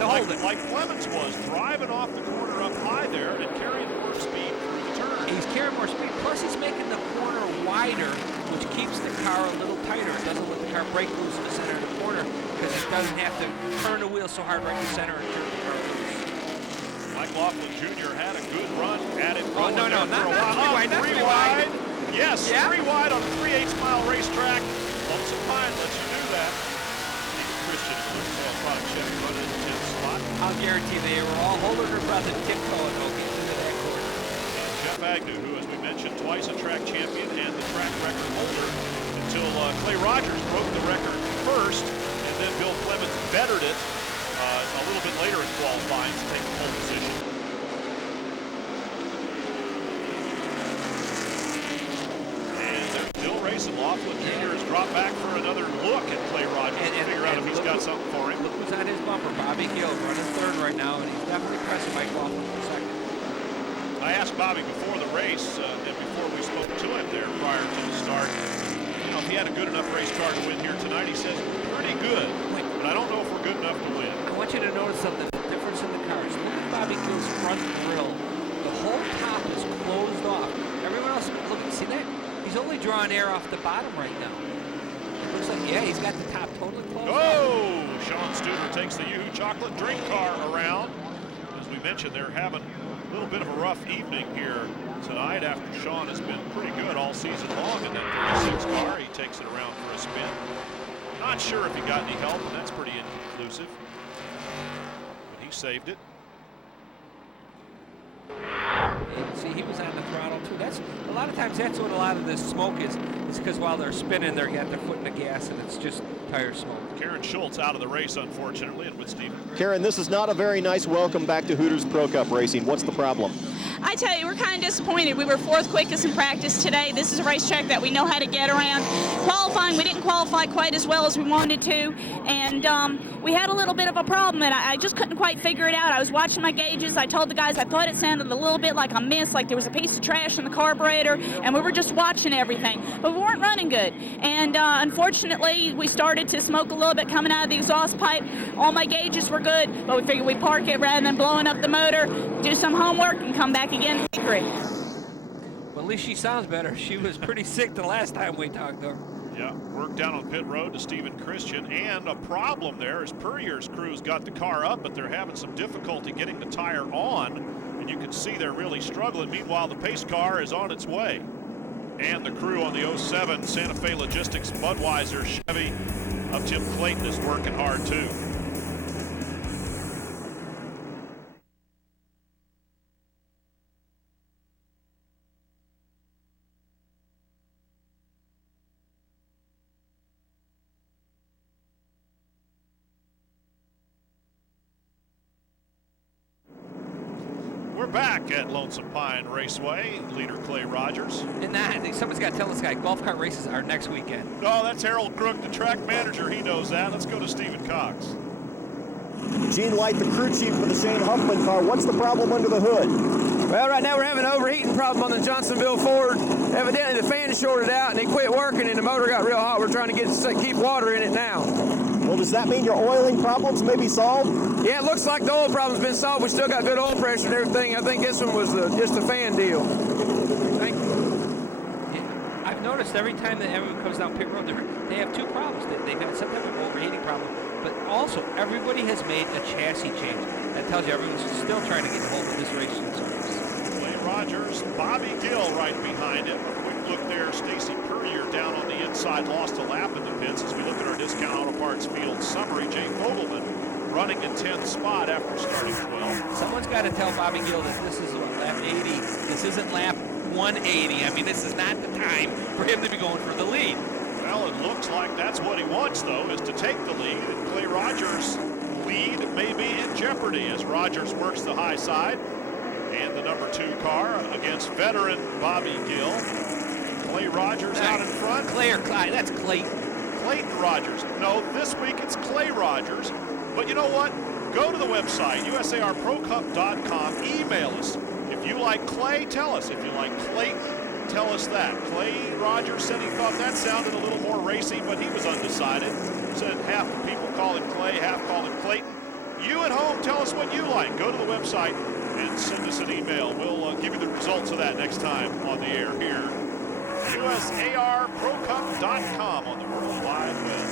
Like Clemens was, driving off the corner up high there and carrying more speed through the turn. He's carrying more speed. Plus, he's making the corner wider, which keeps the car a little tighter. It doesn't let the car break loose in the center of the corner because it doesn't have to turn the wheel so hard right in the center and turn the car loose. Mike Laughlin Jr. had a good run at it. Oh, no, not 3 wide. Not 3 wide. Yes, yeah. 3 wide on a 3/8-mile racetrack. Lonesome Pine lets you do that. Christian, product check, running in the 10th spot. I'll guarantee they were all holding their breath and tiptoeing into that corner. And Jeff Agnew, who, as we mentioned, twice a track champion and the track record holder, until Clay Rogers broke the record first, and then Bill Clemens bettered it a little bit later in qualifying to take the pole position. And Laughlin Jr. has dropped back for another look at Clay Rogers to figure out if he's got something for him. Look who's on his bumper. Bobby Gill running 3rd right now, and he's definitely pressing Mike Laughlin for 2nd. I asked Bobby before the race, and before we spoke to him there prior to the start, if he had a good enough race car to win here tonight. He says, pretty good, but I don't know if we're good enough to win. I want you to notice something, the difference in the cars. Look at Bobby Gill's front grille. The whole top is closed off. Everyone else, look, see that? He's only drawing air off the bottom right now. It looks like, yeah, he's got the top totally closed off. Sean Studer takes the Yoo-Hoo chocolate drink car around. As we mentioned, they're having a little bit of a rough evening here tonight after Sean has been pretty good all season long in that 36 car. He takes it around for a spin. Not sure if he got any help, and that's pretty inconclusive. But he saved it. See, he was on the throttle too. That's a lot of times that's what a lot of this smoke is. It's because while they're spinning, they've got their foot in the gas, and it's just tire smoke. Karen Schultz out of the race, unfortunately, and with Steven. Karen, this is not a very nice welcome back to Hooters Pro Cup racing. What's the problem? I tell you, we're kind of disappointed. We were 4th quickest in practice today. This is a racetrack that we know how to get around. Qualifying, we didn't qualify quite as well as we wanted to, and we had a little bit of a problem, and I just couldn't quite figure it out. I was watching my gauges. I told the guys I thought it sounded a little bit like a miss, like there was a piece of trash in the carburetor, and we were just watching everything. But we weren't running good, and unfortunately, we started to smoke a little bit coming out of the exhaust pipe. All my gauges were good, but we figured we'd park it rather than blowing up the motor, do some homework, and come back again to victory. Well, at least she sounds better. She was pretty sick the last time we talked to her. Yeah, work down on pit road to Stephen Christian, and a problem there is Puryear's crew's got the car up, but they're having some difficulty getting the tire on, and you can see they're really struggling. Meanwhile, the pace car is on its way. And the crew on the 07 Santa Fe Logistics Budweiser Chevy of Tim Clayton is working hard too. back at Lonesome Pine Raceway. Leader Clay Rogers. And someone's got to tell this guy, golf cart races are next weekend. No, that's Harold Crook, the track manager. He knows that. Let's go to Stephen Cox. Gene Light, the crew chief for the Shane Huffman car. What's the problem under the hood? Well, right now we're having an overheating problem on the Johnsonville Ford. Evidently the fan shorted out and it quit working and the motor got real hot. We're trying to keep water in it now. Well, does that mean your oiling problems may be solved? Yeah, it looks like the oil problem's been solved. We still got good oil pressure and everything. I think this one was just the fan deal. Thank you. Yeah, I've noticed every time that everyone comes down pit road, they have two problems. They've had some type of overheating problem, but also everybody has made a chassis change. That tells you everyone's still trying to get a hold of this racing service. Clay Rogers, Bobby Gill right behind him. A quick look there, Stacy Puryear down on the inside, lost a lap in the pits. As we look at our Discount Auto Parts field summary, Jay Fogelman running in 10th spot after starting 12. Someone's got to tell Bobby Gill that this is lap 80. This isn't lap 180. I mean, this is not the time for him to be going for the lead. Well, it looks like that's what he wants, though, is to take the lead. And Clay Rogers' lead may be in jeopardy as Rogers works the high side. And the number 2 car against veteran Bobby Gill. Clay Rogers out in front. Clay or Clyde? That's Clayton. Clayton Rogers. No, this week it's Clay Rogers. But you know what? Go to the website, USARProCup.com. Email us. If you like Clay, tell us. If you like Clayton, tell us that. Clay Rogers said he thought that sounded a little more racy, but he was undecided. Said half the people call him Clay, half call him Clayton. You at home, tell us what you like. Go to the website and send us an email. We'll give you the results of that next time on the air here. USARProCup.com on the World Wide Web.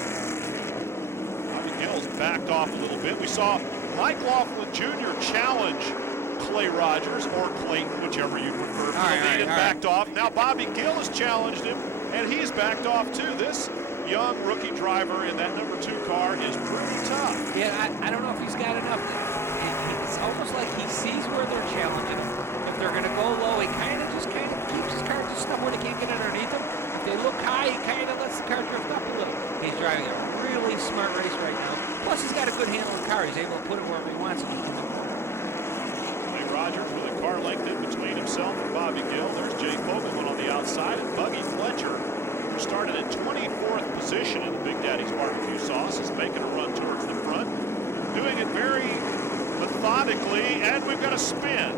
Bobby Gill's backed off a little bit. We saw Mike Laughlin Jr. challenge Clay Rogers or Clayton, whichever you prefer, for the lead and backed off. Now Bobby Gill has challenged him, and he's backed off too. This young rookie driver in that number 2 car is pretty tough. Yeah, I don't know if he's got enough. It's almost like he sees where they're challenging him. If they're going to go low, he kind of keeps his car just enough where they can't get underneath him. If they look high, he kind of lets the car drift up a little. He's driving a really smart race right now. Plus, he's got a good handle on the car. He's able to put it wherever he wants it. Clay Rogers with a car length in between himself and Bobby Gill. There's Jay Fogelman on the outside, and Buggy Fletcher, who started at 24th position in the Big Daddy's Barbecue Sauce, is making a run towards the front, doing it very methodically, and we've got a spin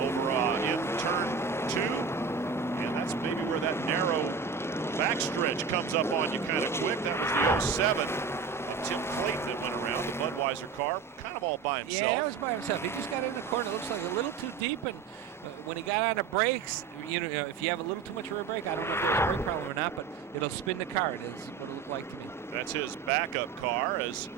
over in turn 2, and that's maybe where that narrow backstretch comes up on you kind of quick. That was the 07 of Tim Clayton that went around, the Budweiser car, kind of all by himself. Yeah, it was by himself. He just got in the corner. It looks like a little too deep, and when he got on the brakes, you know, if you have a little too much rear brake, I don't know if there's a brake problem or not, but it'll spin the car. It is what it looked like to me. That's his backup car as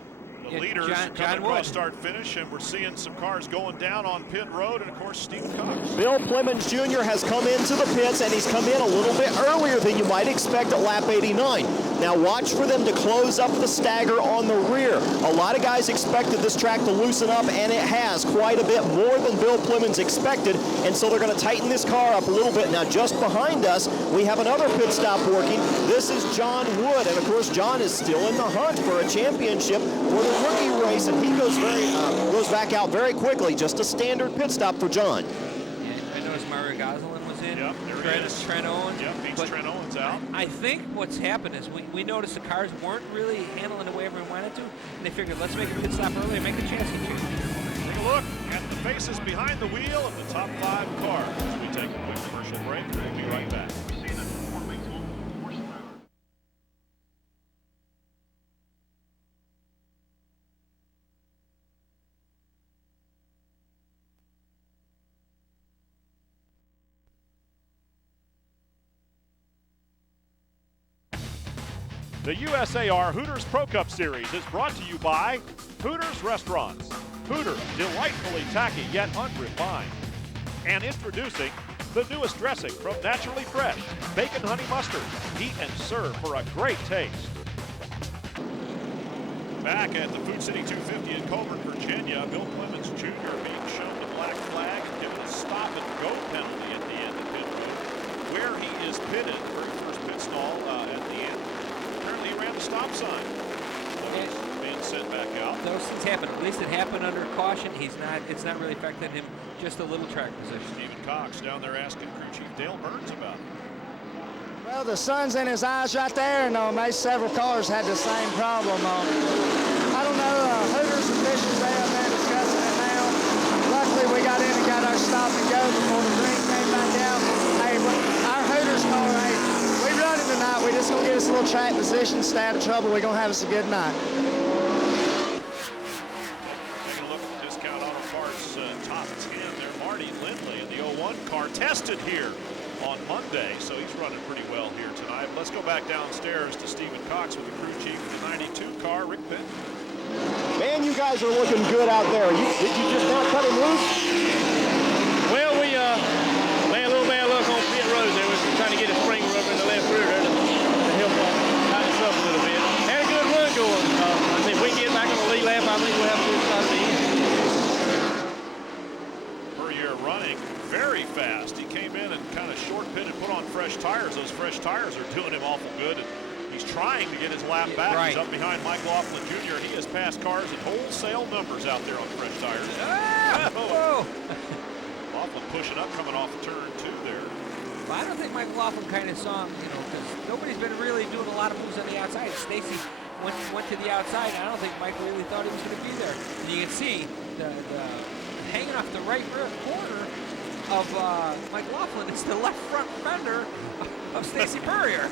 the leaders John come across start-finish, and we're seeing some cars going down on pit road, and of course Stephen Cox. Bill Clemens Jr. has come into the pits, and he's come in a little bit earlier than you might expect at lap 89. Now watch for them to close up the stagger on the rear. A lot of guys expected this track to loosen up, and it has quite a bit more than Bill Clemens expected, and so they're going to tighten this car up a little bit. Now just behind us, we have another pit stop working. This is John Wood, and of course John is still in the hunt for a championship for the rookie race, and he goes back out very quickly. Just a standard pit stop for John. Yeah, I noticed Mario Goslin was in. Yep, there he is. Trent Owens. Yep, beats Trent Owens out. I think what's happened is we noticed the cars weren't really handling the way everyone wanted to, and they figured, let's make a pit stop early and make a chance to change. Take a look at the faces behind the wheel of the top 5 cars. As we take a quick commercial break, we'll be right back. The USAR Hooters Pro Cup Series is brought to you by Hooters Restaurants. Hooters, delightfully tacky yet unrefined. And introducing the newest dressing from Naturally Fresh, Bacon Honey Mustard. Eat and serve for a great taste. Back at the Food City 250 in Coeburn, Virginia, Bill Clemens Jr. being shown the black flag and given a stop and go penalty at the end of pit road, where he is pitted, the very first pit stall at the end. Apparently he ran the stop sign. So he's being sent back out. Those things happen. At least it happened under caution. It's not really affecting him, just a little track position. Stephen Cox down there asking crew chief Dale Burns about it. Well, the sun's in his eyes right there, and several cars had the same problem. I don't know, Hooters officials, they up there discussing it now. Luckily, we got in and got our stop and go before the green came back out. Hey, our Hooters car, hey, we running tonight. We just gonna get us a little track position, stay out of trouble. We're gonna have us a good night. Taking a look at the Discount Auto Parts top 10 there. Marty Lindley in the 01 car tested here on Monday, so he's running pretty well here tonight. Let's go back downstairs to Stephen Cox with the crew chief of the 92 car, Rick Benton. Man, you guys are looking good out there. Did you just not cut him loose? Well, we made a little bad luck on pit road there. We were trying to get a spring rubber in the left rear there to help tighten us up a little bit. Had a good run going. I think if we can get back on the lead lap, I think we'll have a good shot at the end. Per year running very fast. He came in and kind of short pitted, put on fresh tires. Those fresh tires are doing him awful good. And he's trying to get his lap back. Right. He's up behind Mike Laughlin Jr. He has passed cars at wholesale numbers out there on fresh tires. Whoa! Laughlin pushing up, coming off turn 2 there. Well, I don't think Mike Laughlin kind of saw him, because nobody's been really doing a lot of moves on the outside. Stacy went to the outside, and I don't think Mike really thought he was going to be there. And you can see the hanging off the right rear corner of Mike Laughlin. It's the left front fender of Stacy Purrier.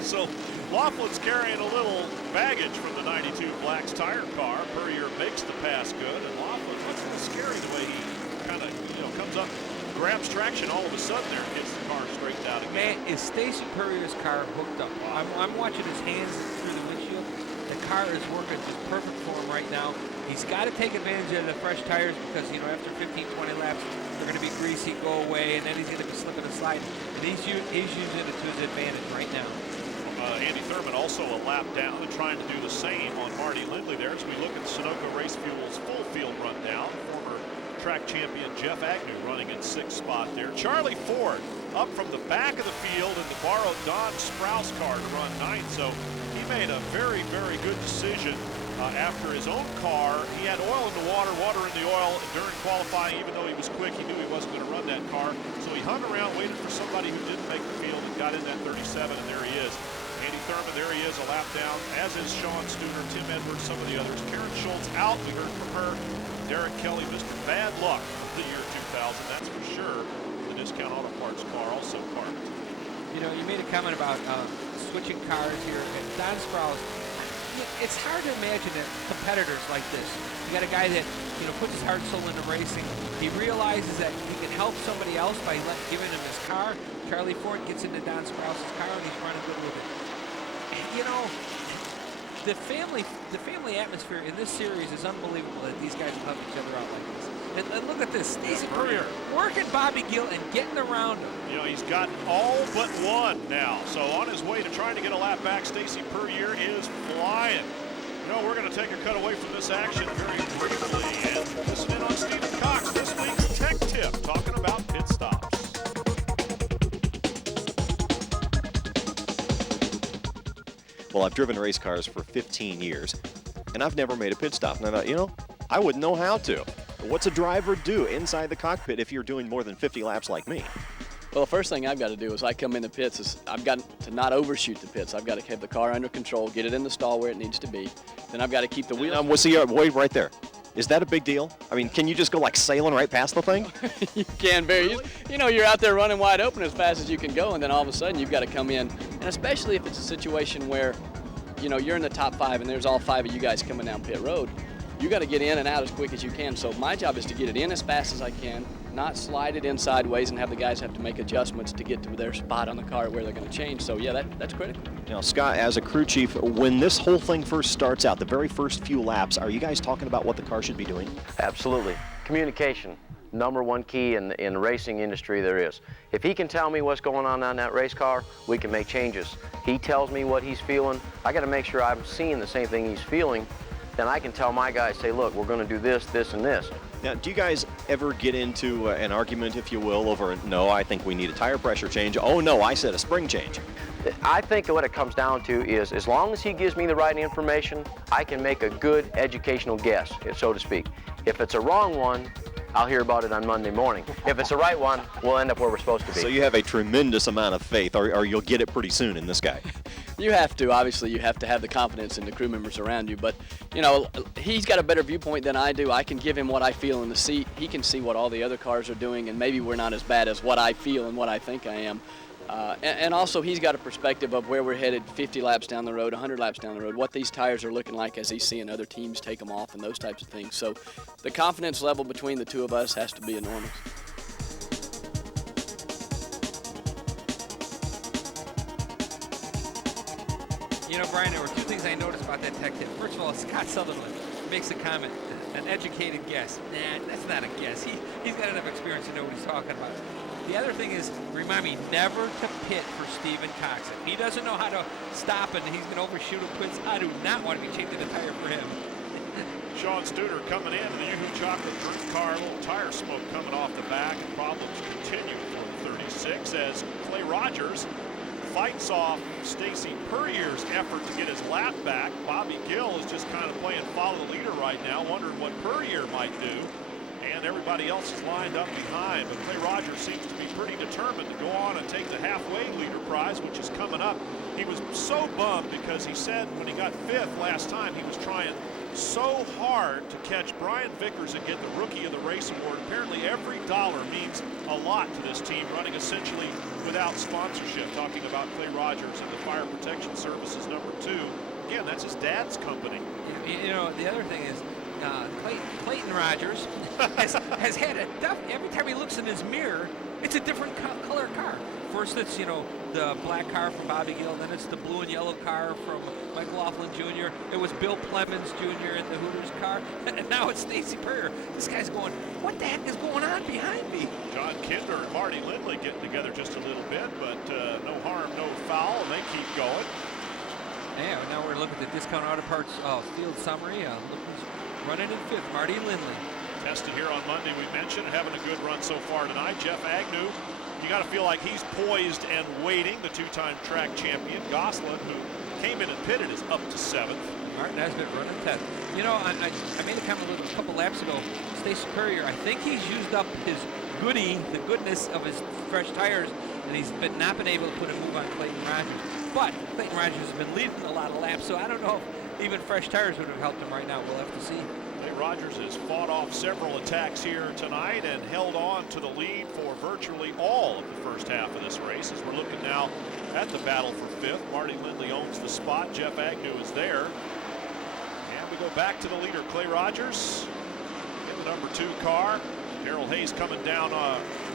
So Laughlin's carrying a little baggage from the 92 Blacks tire car. Purrier makes the pass good, and Laughlin looks a little scary the way he kind of comes up, grabs traction all of a sudden there, and gets the car straightened out again. Man, is Stacy Purrier's car hooked up? I'm watching his hands through the windshield. The car is working just perfect for him right now. He's got to take advantage of the fresh tires because, after 15, 20 laps, they're going to be greasy, go away, and then he's going to be slipping and sliding. And he's using it to his advantage right now. Andy Thurman also a lap down and trying to do the same on Marty Lindley there as we look at Sunoco Race Fuel's full field rundown. Former track champion Jeff Agnew running in 6th spot there. Charlie Ford up from the back of the field and to borrow Don Sprouse car to run 9th. So he made a very, very good decision after his own car. He had oil in the water, water in the oil during qualifying. Even though he was quick, he knew he wasn't going to run that car. So he hung around, waited for somebody who didn't make the field and got in that 37, and there he is. Andy Thurman, there he is, a lap down, as is Sean Studer, Tim Edwards, some of the others. Karen Schultz out, we heard from her. Derek Kelly, Mr. Bad Luck of the year 2000, that's for sure. The Discount Auto Parts car also parked. You made a comment about switching cars here, and Don Sprouse. It's hard to imagine that competitors like this. You got a guy that puts his heart and soul into racing. He realizes that he can help somebody else by giving him his car. Charlie Ford gets into Don Sprouse's car and he's running good with it. The family atmosphere in this series is unbelievable that these guys will help each other out like this. And look at this, Stacy Purrier working Bobby Gill and getting around him. He's got all but one now. So on his way to trying to get a lap back, Stacy Purrier is flying. We're going to take a cut away from this action very briefly and listen in on Stephen Cox, this week's Tech Tip, talking about pit stops. Well, I've driven race cars for 15 years, and I've never made a pit stop. And I thought, I wouldn't know how to. What's a driver do inside the cockpit if you're doing more than 50 laps like me? Well, the first thing I've got to do is I come in the pits is I've got to not overshoot the pits. I've got to have the car under control, get it in the stall where it needs to be. Then I've got to keep the wheels. Wait right there. Is that a big deal? I mean, can you just go like sailing right past the thing? You can very easily. You're out there running wide open as fast as you can go, and then all of a sudden you've got to come in. And especially if it's a situation where, you're in the top 5 and there's all 5 of you guys coming down pit road, you got to get in and out as quick as you can. So my job is to get it in as fast as I can, not slide it in sideways and have the guys have to make adjustments to get to their spot on the car where they're going to change. So yeah, that's critical. Now, Scott, as a crew chief, when this whole thing first starts out, the very first few laps, are you guys talking about what the car should be doing? Absolutely. Communication, #1 key in the racing industry there is. If he can tell me what's going on that race car, we can make changes. He tells me what he's feeling. I got to make sure I'm seeing the same thing he's feeling. Then I can tell my guys, say, look, we're going to do this, this, and this. Now, do you guys ever get into an argument, if you will, over, no, I think we need a tire pressure change. Oh, no, I said a spring change. I think what it comes down to is, as long as he gives me the right information, I can make a good educational guess, so to speak. If it's a wrong one, I'll hear about it on Monday morning. If it's the right one, we'll end up where we're supposed to be. So you have a tremendous amount of faith, or you'll get it pretty soon in this guy. You have to. Obviously, you have to have the confidence in the crew members around you. But, you know, he's got a better viewpoint than I do. I can give him what I feel in the seat. He can see what all the other cars are doing, and maybe we're not as bad as what I feel and what I think I am. And also, he's got a perspective of where we're headed 50 laps down the road, 100 laps down the road, what these tires are looking like as he's seeing other teams take them off and those types of things. So the confidence level between the two of us has to be enormous. You know, Brian, there were two things I noticed about that tech tip. First of all, Scott Sutherland makes a comment, an educated guess. Nah, that's not a guess. He's got enough experience to know what he's talking about. The other thing is, remind me never to pit for Stephen Coxon. He doesn't know how to stop and he's going to overshoot a quits. I do not want to be changing the tire for him. Sean Studer coming in the Yoo-Hoo chocolate drink car. A little tire smoke coming off the back, and problems continue for 36 as Clay Rogers fights off Stacy Puryear's effort to get his lap back. Bobby Gill is just kind of playing follow the leader right now, wondering what Puryear might do. And everybody else is lined up behind, but Clay Rogers seems to be pretty determined to go on and take the halfway leader prize, which is coming up. He was so bummed because he said when he got 5th last time, he was trying so hard to catch Brian Vickers and get the Rookie of the Race award. Apparently every dollar means a lot to this team, running essentially without sponsorship. Talking about Clay Rogers and the Fire Protection Services #2. Again, that's his dad's company. You know, the other thing is, Clayton Rogers has had a every time he looks in his mirror, it's a different color car. First it's, you know, the black car from Bobby Gill, then it's the blue and yellow car from Michael Laughlin Jr. It was Bill Clemens Jr. in the Hooters car, and now it's Stacy Puryear. This guy's going, what the heck is going on behind me? John Kinder and Marty Lindley getting together just a little bit, but no harm, no foul, and they keep going. Yeah, now we're looking at the Discount Auto Parts field summary. Running in 5th, Marty Lindley. Tested here on Monday, we mentioned, having a good run so far tonight. Jeff Agnew, you got to feel like he's poised and waiting. The 2-time track champion, Gosselin, who came in and pitted, is up to 7th. Martin Nesbitt running 10th. You know, I made a comment a couple laps ago. Stacy Puryear, I think he's used up his the goodness of his fresh tires, and he's not been able to put a move on Clayton Rogers. But Clayton Rogers has been leading a lot of laps, so I don't know if even fresh tires would have helped him right now. We'll have to see. Clay Rogers has fought off several attacks here tonight and held on to the lead for virtually all of the first half of this race. As we're looking now at the battle for 5th, Marty Lindley owns the spot. Jeff Agnew is there. And we go back to the leader, Clay Rogers, in the #2 car. Darrell Hayes coming down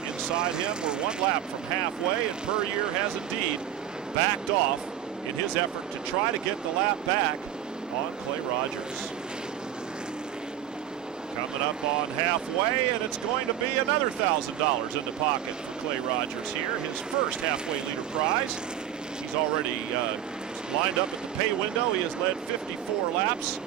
inside him. We're 1 lap from halfway, and Puryear has indeed backed off in his effort to try to get the lap back on Clay Rogers. Coming up on halfway, and it's going to be another $1,000 in the pocket for Clay Rogers here. His first halfway leader prize. He's already lined up at the pay window. He has led 54 laps.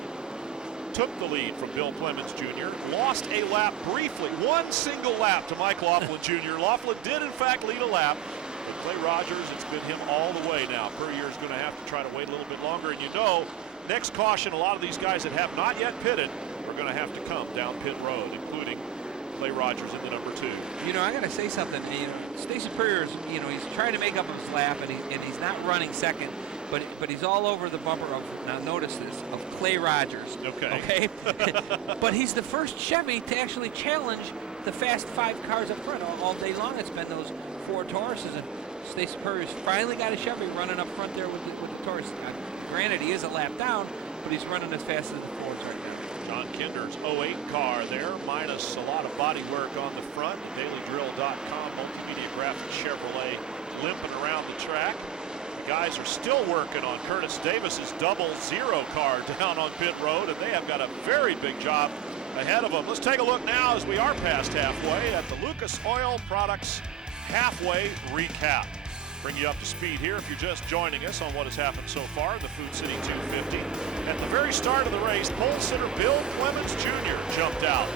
Took the lead from Bill Clemens Jr. Lost a lap briefly, 1 single lap to Mike Laughlin Jr. Laughlin did in fact lead a lap, but Clay Rogers, it's been him all the way now. Puryear's going to have to try to wait a little bit longer, and you know, next caution, a lot of these guys that have not yet pitted are going to have to come down pit road, including Clay Rogers in the #2. You know, I got to say something. You know, Stacy Puryear's, you know, he's trying to make up his lap, and he's not running second. But he's all over the bumper of, now notice this, of Clay Rogers. Okay. But he's the first Chevy to actually challenge the Fast 5 cars up front. All day long it's been those 4 Tauruses, and Stacy Puryear's finally got a Chevy running up front there with the Taurus. Granted, he is a lap down, but he's running as fast as the Fords right now. John Kinder's 08 car there, minus a lot of body work on the front. DailyDrill.com multimedia graphic Chevrolet limping around the track. The guys are still working on Curtis Davis's 00 car down on pit road, and they have got a very big job ahead of them. Let's take a look now as we are past halfway at the Lucas Oil Products halfway recap. Bring you up to speed here if you're just joining us on what has happened so far in the Food City 250. At the very start of the race, pole sitter Bill Clemens Jr. jumped out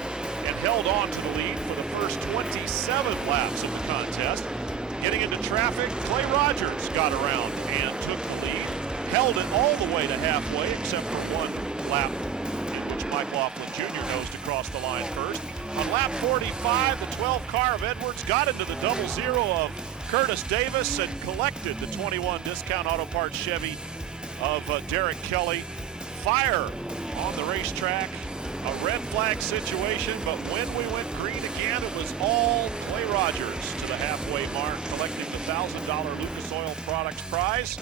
and held on to the lead for the first 27 laps of the contest. Getting into traffic, Clay Rogers got around and took the lead, held it all the way to halfway except for one lap in which Mike Laughlin Jr. nosed across the line first. On lap 45, the 12 car of Edwards got into the double zero of Curtis Davis and collected the 21 Discount Auto Parts Chevy of Derek Kelly. Fire on the racetrack, a red flag situation, but when we went green again, it was all Clay Rogers to the halfway mark, collecting the $1,000 Lucas Oil Products prize.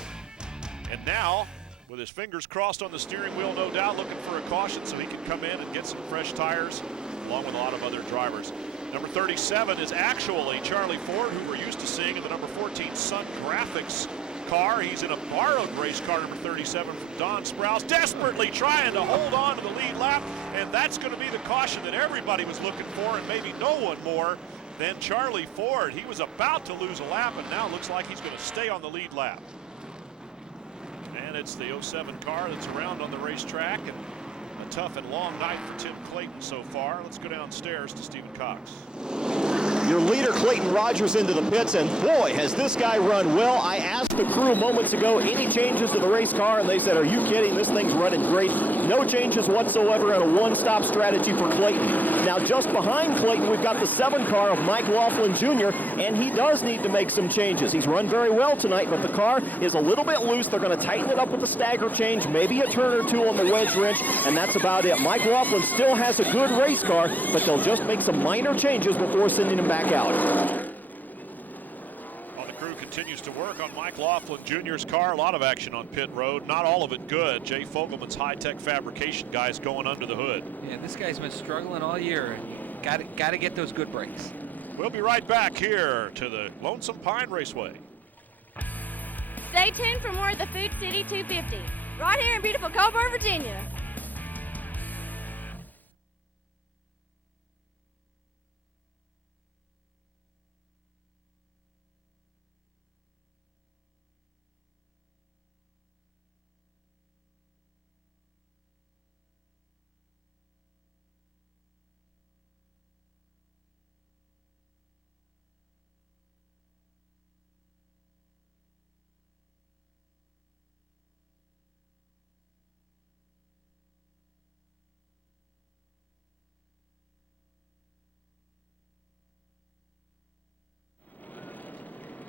And now, with his fingers crossed on the steering wheel, no doubt, looking for a caution so he can come in and get some fresh tires, along with a lot of other drivers. Number 37 is actually Charlie Ford, who we're used to seeing in the number 14 Sun Graphics car. He's in a borrowed race car, number 37 from Don Sprouse, desperately trying to hold on to the lead lap, and that's going to be the caution that everybody was looking for, and maybe no one more than Charlie Ford. He was about to lose a lap, and now looks like he's going to stay on the lead lap. And it's the 07 car that's around on the racetrack, and a tough and long night for Tim Clayton so far. Let's go downstairs to Stephen Cox. Your leader, Clayton Rogers, into the pits, and boy, has this guy run well. I asked the crew moments ago, any changes to the race car, and they said, are you kidding? This thing's running great. No changes whatsoever, and a one-stop strategy for Clayton. Now, just behind Clayton, we've got the 7 car of Mike Laughlin Jr., and he does need to make some changes. He's run very well tonight, but the car is a little bit loose. They're going to tighten it up with the stagger change, maybe a turn or two on the wedge wrench, and that's about it. Mike Laughlin still has a good race car, but they'll just make some minor changes before sending him back out. Well, the crew continues to work on Mike Laughlin Jr.'s car. A lot of action on pit road, not all of it good. Jay Fogelman's high-tech fabrication guys going under the hood. Yeah, this guy's been struggling all year. Got to get those good brakes. We'll be right back here to the Lonesome Pine Raceway. Stay tuned for more of the Food City 250, right here in beautiful Coeburn, Virginia.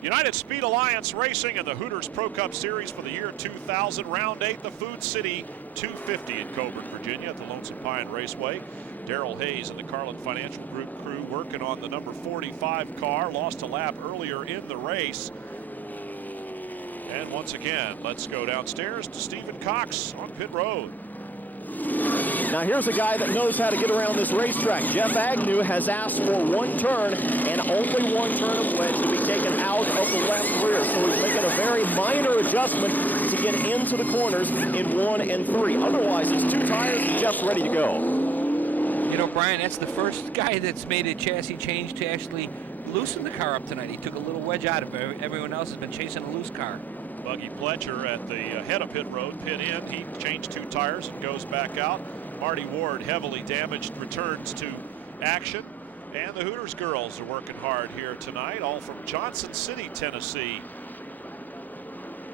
United Speed Alliance Racing and the Hooters Pro Cup Series for the year 2000. Round 8, the Food City 250 in Coeburn, Virginia at the Lonesome Pine Raceway. Darrell Hayes and the Carlin Financial Group crew working on the number 45 car. Lost a lap earlier in the race. And once again, let's go downstairs to Stephen Cox on pit road. Now here's a guy that knows how to get around this racetrack. Jeff Agnew has asked for one turn and only one turn of wedge to be taken out of the left rear. So he's making a very minor adjustment to get into the corners in 1 and 3. Otherwise, it's 2 tires and Jeff's ready to go. You know, Brian, that's the first guy that's made a chassis change to actually loosen the car up tonight. He took a little wedge out of it. Everyone else has been chasing a loose car. Buggy Pletcher at the head of pit road, pit in. He changed 2 tires and goes back out. Marty Ward, heavily damaged, returns to action. And the Hooters girls are working hard here tonight, all from Johnson City, Tennessee,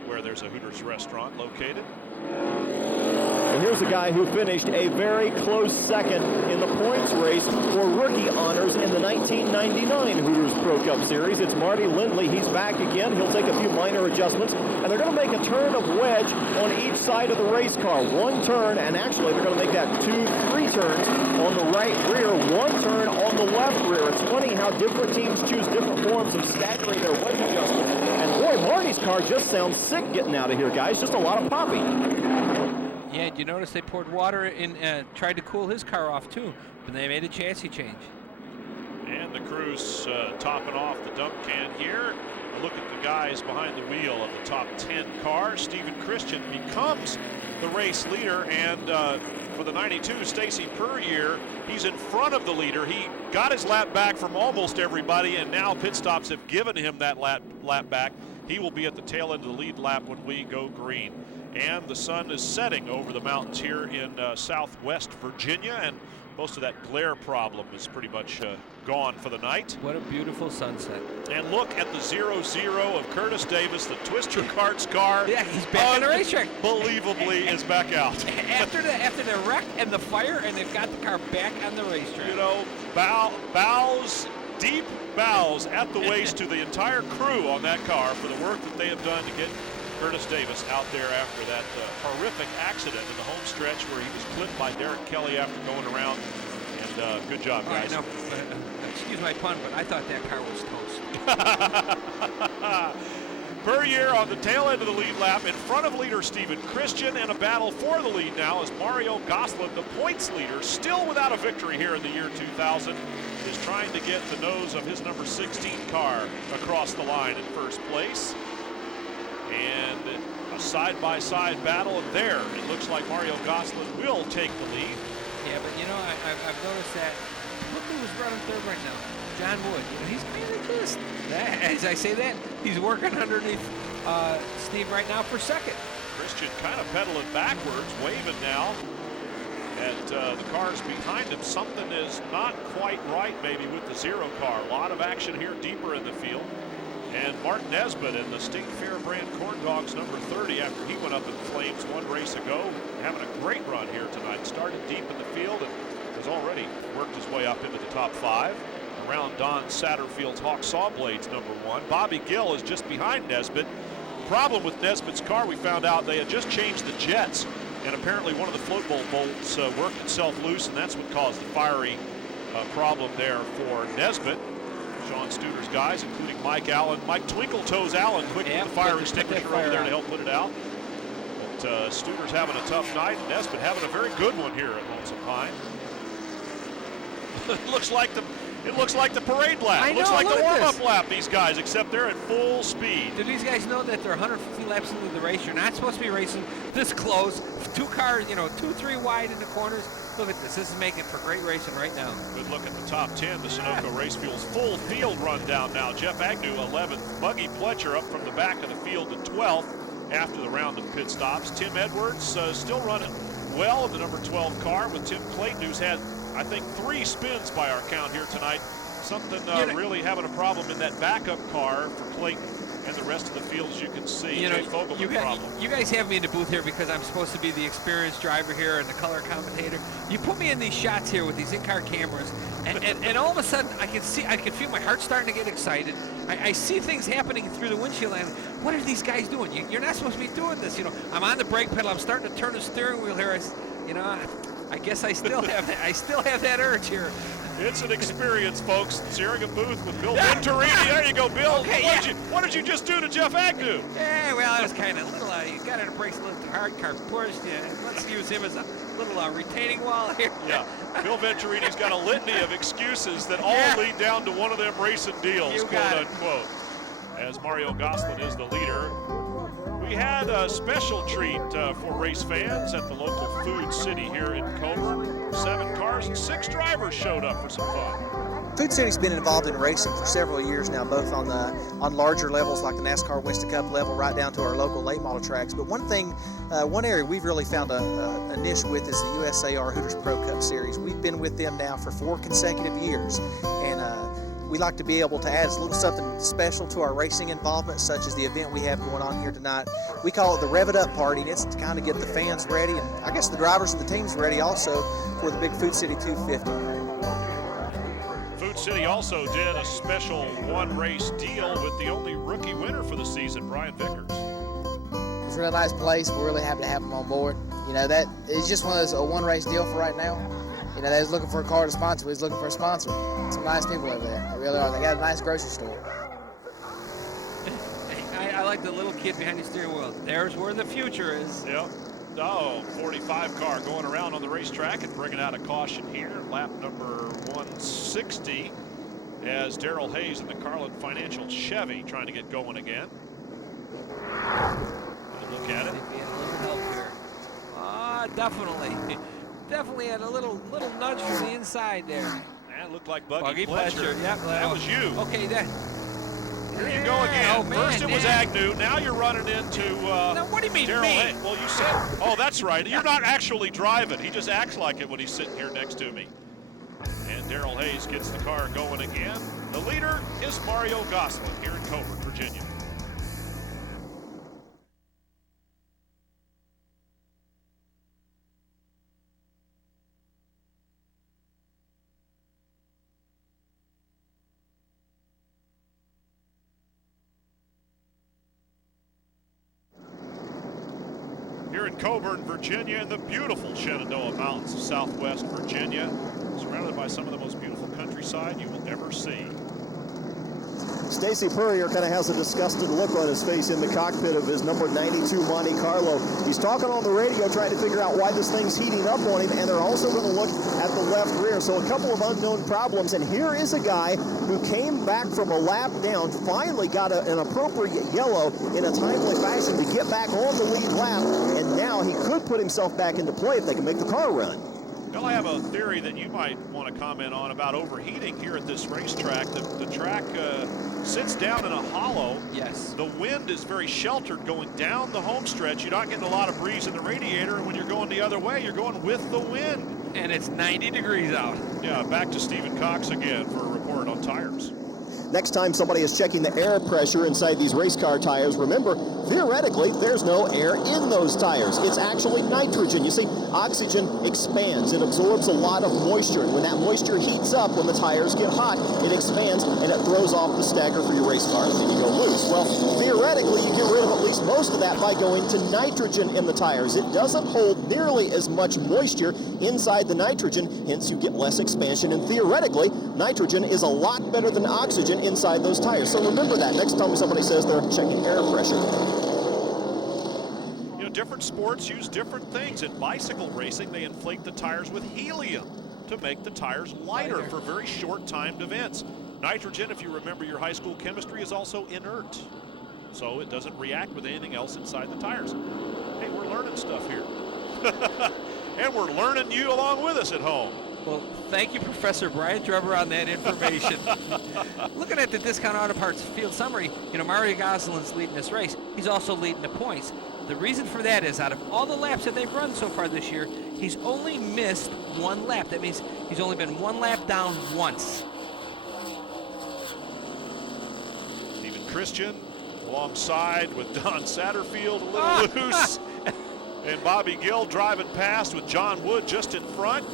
where there's a Hooters restaurant located. And here's a guy who finished a very close second in the points race for rookie honors in the 1999 Hooters Pro Cup Series. It's Marty Lindley. He's back again. He'll take a few minor adjustments, and they're going to make a turn of wedge on each side of the race car. 1 turn, and actually they're going to make that 2-3 turns on the right rear, 1 turn on the left rear. It's funny how different teams choose different forms of staggering their wedge adjustments. And boy, Marty's car just sounds sick getting out of here, guys. Just a lot of popping. Yeah, you notice they poured water in, tried to cool his car off too, but they made a chassis change. And the crew's topping off the dump can here. A look at the guys behind the wheel of the top 10 car. Stephen Christian becomes the race leader, and for the 92 Stacy Puryear, he's in front of the leader. He got his lap back from almost everybody, and now pit stops have given him that lap back. He will be at the tail end of the lead lap when we go green. And the sun is setting over the mountains here in southwest Virginia, and most of that glare problem is pretty much gone for the night. What a beautiful sunset. And look at the 0-0 of Curtis Davis, the Twister Karts car. Yeah, he's back on the racetrack. Unbelievably is back out. After the wreck and the fire, and they've got the car back on the racetrack. You know, bows, deep bows at the waist to the entire crew on that car for the work that they have done to get Curtis Davis out there after that horrific accident in the home stretch where he was clipped by Derek Kelly after going around. And good job, guys. All right, now, excuse my pun, but I thought that car was toast. Per year on the tail end of the lead lap, in front of leader Steven Christian, and a battle for the lead now is Mario Gosselin, the points leader, still without a victory here in the year 2000, is trying to get the nose of his number 16 car across the line in first place. And a side-by-side battle, and there it looks like Mario Gosselin will take the lead. Yeah, but you know, I've noticed that. Look who's running third right now. John Wood. You know, he's kind of just, as I say that, he's working underneath Steve right now for second. Christian kind of pedaling backwards, waving now at the cars behind him. Something is not quite right maybe with the 0 car. A lot of action here deeper in the field. And Martin Nesbitt in the State Fair brand Corn Dogs number 30 after he went up in flames one race ago, having a great run here tonight. Started deep in the field and has already worked his way up into the top 5. Around Don Satterfield's Hawk Saw Blades number 1. Bobby Gill is just behind Nesbitt. Problem with Nesbitt's car, we found out they had just changed the jets, and apparently one of the float bolt bolts worked itself loose, and that's what caused the fiery problem there for Nesbitt. Sean Studer's guys, including Mike Allen, Mike Twinkle Toes Allen, quick with the fire extinguisher over there to help put it out. But Studer's having a tough night, and Nesbitt having a very good one here at Lonesome Pine. It looks like the parade lap. It looks like the warm-up lap, these guys, except they're at full speed. Do these guys know that they're 150 laps into the race? You're not supposed to be racing this close. 2 cars, you know, 2-3 wide in the corners. Look at this. This is making for great racing right now. Good look at the top 10. The Sunoco Race Fuels full field rundown now. Jeff Agnew, 11th. Buggy Pletcher up from the back of the field to 12th after the round of pit stops. Tim Edwards still running well in the number 12 car with Tim Clayton, who's had, I think, 3 spins by our count here tonight. Something really having a problem in that backup car for Clayton and the rest of the field, as you can see. You know, Jay Fogelman problem. You guys have me in the booth here because I'm supposed to be the experienced driver here and the color commentator. You put me in these shots here with these in-car cameras, and all of a sudden I can feel my heart starting to get excited. I see things happening through the windshield, and what are these guys doing? You're not supposed to be doing this. You know, I'm on the brake pedal. I'm starting to turn the steering wheel here. I guess I still have that. I still have that urge here. It's an experience, folks. Sharing a booth with Bill Venturini. There you go, Bill. Okay, what did you just do to Jeff Agnew? Yeah, well, it was kind of a little, you got to embrace a little hard car push. Yeah, let's use him as a little retaining wall here. Yeah, Bill Venturini's got a litany of excuses that all lead down to one of them racing deals, quote unquote. As Mario Gosselin is the leader. We had a special treat for race fans at the local Food City here in Coeburn. 7 cars and 6 drivers showed up for some fun. Food City's been involved in racing for several years now, both on larger levels like the NASCAR Winston Cup level, right down to our local late model tracks. But one area we've really found a niche with is the USAR Hooters Pro Cup Series. We've been with them now for 4 consecutive years, and we like to be able to add a little something special to our racing involvement, such as the event we have going on here tonight. We call it the Rev It Up Party, and it's to kind of get the fans ready, and I guess the drivers and the teams ready also for the big Food City 250. Food City also did a special 1-race deal with the only rookie winner for the season, Brian Vickers. It's a really nice place. We're really happy to have him on board. You know, that is just one of those 1-race deal for right now. You know, they was looking for a car to sponsor. We was looking for a sponsor. Some nice people over there. They really are. They got a nice grocery store. I like the little kid behind the steering wheel. There's where the future is. Yep. Oh, 45 car going around on the racetrack and bringing out a caution here. Lap number 160 as Darrell Hayes in the Carlin Financial Chevy trying to get going again. Look at it. He had a little help here. Definitely. Definitely had a little nudge from the inside there. That looked like Buggy Pletcher. Yep, that was you. Okay, then. Here you go again. Oh, man, first it was Agnew. Now you're running into now, what do you mean Darrell me? Hayes. Well, you said, oh, that's right. You're not actually driving. He just acts like it when he's sitting here next to me. And Darrell Hayes gets the car going again. The leader is Mario Gosselin here in Coeburn, Virginia. Here in Coeburn, Virginia, in the beautiful Shenandoah Mountains of southwest Virginia, surrounded by some of the most beautiful countryside you will ever see. Stacy Purrier kind of has a disgusted look on his face in the cockpit of his number 92 Monte Carlo. He's talking on the radio trying to figure out why this thing's heating up on him, and they're also going to look at the left rear. So a couple of unknown problems, and here is a guy who came back from a lap down, finally got an appropriate yellow in a timely fashion to get back on the lead lap, and now he could put himself back into play if they can make the car run. Well, I have a theory that you might want to comment on about overheating here at this racetrack. The track sits down in a hollow. Yes. The wind is very sheltered going down the home stretch. You're not getting a lot of breeze in the radiator, and when you're going the other way, you're going with the wind. And it's 90 degrees out. Yeah, back to Stephen Cox again for a report on tires. Next time somebody is checking the air pressure inside these race car tires, remember, theoretically, there's no air in those tires. It's actually nitrogen. You see, oxygen expands. It absorbs a lot of moisture. And when that moisture heats up, when the tires get hot, it expands and it throws off the stagger for your race car, and you go loose. Well, theoretically, you get rid of at least most of that by going to nitrogen in the tires. It doesn't hold nearly as much moisture inside the nitrogen, hence you get less expansion. And theoretically, nitrogen is a lot better than oxygen inside those tires. So remember that next time somebody says they're checking air pressure. You know, different sports use different things. In bicycle racing, they inflate the tires with helium to make the tires lighter for very short-timed events. Nitrogen, if you remember your high school chemistry, is also inert. So it doesn't react with anything else inside the tires. Hey, we're learning stuff here. And we're learning you along with us at home. Well, thank you, Professor Brian Trevor, on that information. Looking at the Discount Auto Parts field summary, you know, Mario Gosselin's leading this race. He's also leading the points. The reason for that is out of all the laps that they've run so far this year, he's only missed one lap. That means he's only been one lap down once. Stephen Christian alongside with Don Satterfield, a little loose. And Bobby Gill driving past with John Wood just in front.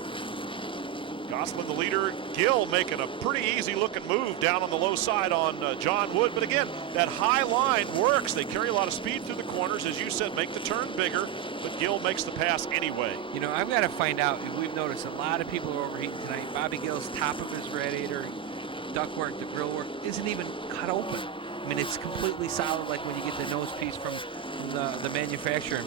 Gosselin the leader, Gill making a pretty easy looking move down on the low side on John Wood. But again, that high line works. They carry a lot of speed through the corners, as you said, make the turn bigger, but Gill makes the pass anyway. You know, I've got to find out, we've noticed a lot of people are overheating tonight. Bobby Gill's top of his radiator, ductwork, the grill work, isn't even cut open. I mean, it's completely solid like when you get the nose piece from the manufacturer.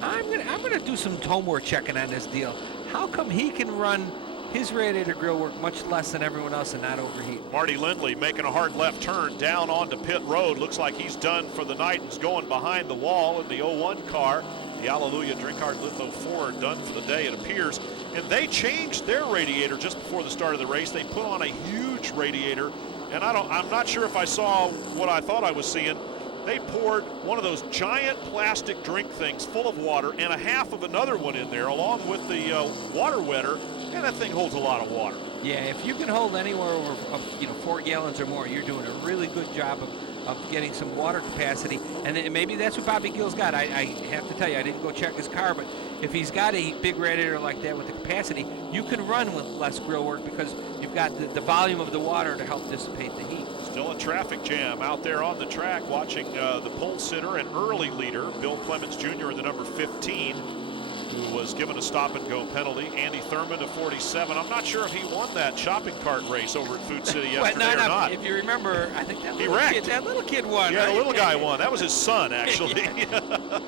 I'm gonna do some homework checking on this deal. How come he can run his radiator grill work much less than everyone else and not overheat? Marty Lindley making a hard left turn down onto pit road. Looks like he's done for the night and is going behind the wall in the 01 car. The Alleluia Drinkard Litho 4 done for the day, it appears. And they changed their radiator just before the start of the race. They put on a huge radiator, and I'm not sure if I saw what I thought I was seeing. They poured one of those giant plastic drink things full of water and a half of another one in there along with the water wetter, and that thing holds a lot of water. Yeah, if you can hold anywhere over 4 gallons or more, you're doing a really good job of getting some water capacity. And then maybe that's what Bobby Gill's got. I have to tell you, I didn't go check his car, but if he's got a big radiator like that with the capacity, you can run with less grill work because you've got the volume of the water to help dissipate the heat. Still a traffic jam out there on the track, watching the pole sitter and early leader, Bill Clements Jr. in the number 15, who was given a stop-and-go penalty. Andy Thurman to 47. I'm not sure if he won that shopping cart race over at Food City yesterday or not. If you remember, I think that little kid won. Yeah, right? the little guy won. That was his son, actually. Yeah.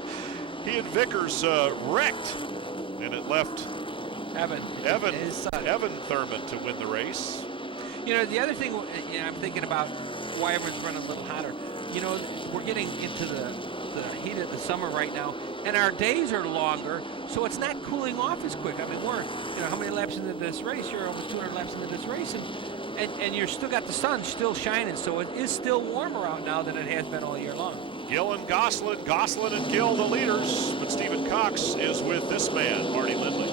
He and Vickers wrecked, and it left Evan Thurman to win the race. You know, the other thing I'm thinking about why everyone's running a little hotter. You know, we're getting into the heat of the summer right now, and our days are longer, so it's not cooling off as quick. I mean, we're, how many laps into this race? You're almost 200 laps into this race, and you're still got the sun still shining, so it is still warmer out now than it has been all year long. Gill and Gosselin and Gill the leaders, but Stephen Cox is with this man, Marty Lindley.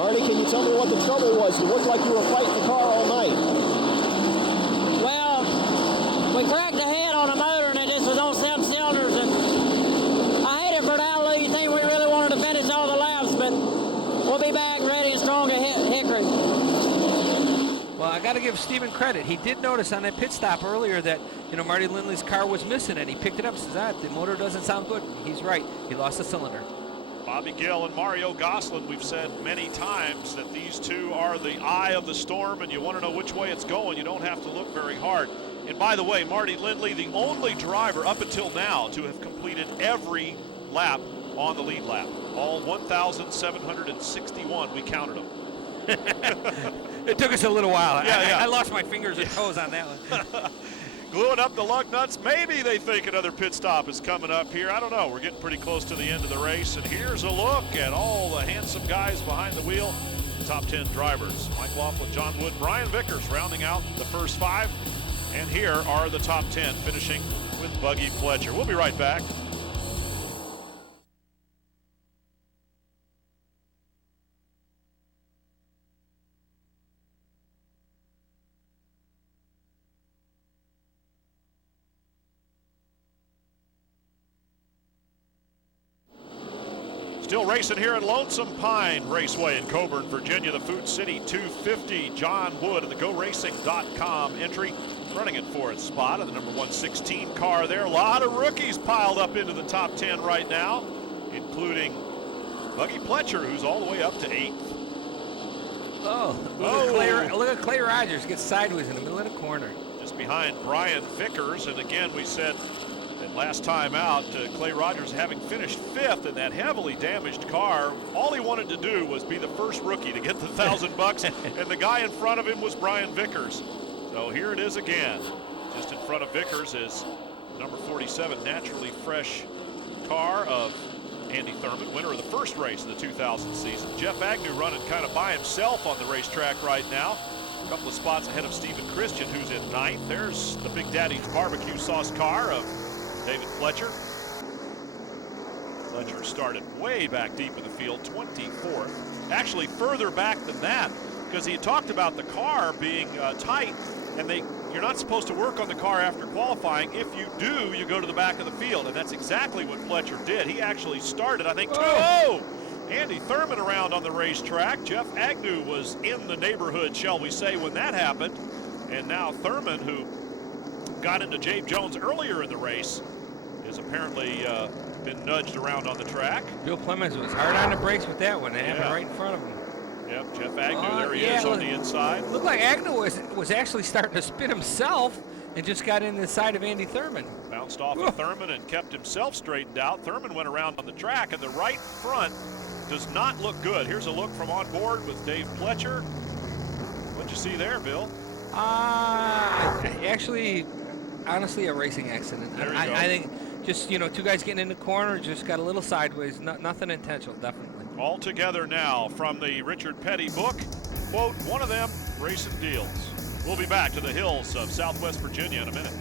Marty, can you tell me what the trouble was? You looked like you were fighting the car all night. Well, we cracked the head on the motor and it just was on 7 cylinders, and I hate it for an outlet. You think we really wanted to finish all the laps, but we'll be back ready and strong at Hickory. Well, I got to give Stephen credit. He did notice on that pit stop earlier that, you know, Marty Lindley's car was missing, and he picked it up and says, the motor doesn't sound good. He's right. He lost a cylinder. Bobby Gill and Mario Gosselin, we've said many times that these two are the eye of the storm, and you want to know which way it's going. You don't have to look very hard. And by the way, Marty Lindley, the only driver up until now to have completed every lap on the lead lap. All 1,761, we counted them. It took us a little while. Yeah. I lost my fingers and toes on that one. Gluing up the lug nuts. Maybe they think another pit stop is coming up here. I don't know. We're getting pretty close to the end of the race. And here's a look at all the handsome guys behind the wheel. Top 10 drivers. Mike Laughlin, John Wood, Brian Vickers rounding out the first 5. And here are the top 10 finishing with Buggy Fletcher. We'll be right back. Still racing here at Lonesome Pine Raceway in Coeburn, Virginia, the Food City 250. John Wood of the GoRacing.com entry, running at 4th spot of the number 116 car there. A lot of rookies piled up into the top 10 right now, including Buggy Fletcher, who's all the way up to 8th. Look at Clay Rogers get sideways in the middle of the corner. Just behind Brian Vickers, and again, we said last time out, Clay Rogers, having finished 5th in that heavily damaged car, all he wanted to do was be the first rookie to get the $1,000, and the guy in front of him was Brian Vickers. So here it is again. Just in front of Vickers is number 47, Naturally Fresh car of Andy Thurman, winner of the first race of the 2000 season. Jeff Agnew running kind of by himself on the racetrack right now. A couple of spots ahead of Stephen Christian, who's in 9th. There's the Big Daddy's barbecue sauce car of David Fletcher. Fletcher started way back deep in the field, 24th. Actually further back than that, because he had talked about the car being tight, and you're not supposed to work on the car after qualifying. If you do, you go to the back of the field, and that's exactly what Fletcher did. He actually started, I think, Andy Thurman around on the racetrack. Jeff Agnew was in the neighborhood, shall we say, when that happened. And now Thurman, who got into Jabe Jones earlier in the race, is apparently been nudged around on the track. Bill Clemens was hard on the brakes with that one. It happened right in front of him. Yep, Jeff Agnew, there he is on the inside. Looked like Agnew was actually starting to spin himself and just got in the side of Andy Thurman. Bounced off of Thurman and kept himself straightened out. Thurman went around on the track, and the right front does not look good. Here's a look from on board with Dave Fletcher. What'd you see there, Bill? Actually, honestly, a racing accident. I think just, two guys getting in the corner, just got a little sideways. Nothing intentional, definitely. All together now from the Richard Petty book. Quote, one of them, racing deals. We'll be back to the hills of Southwest Virginia in a minute.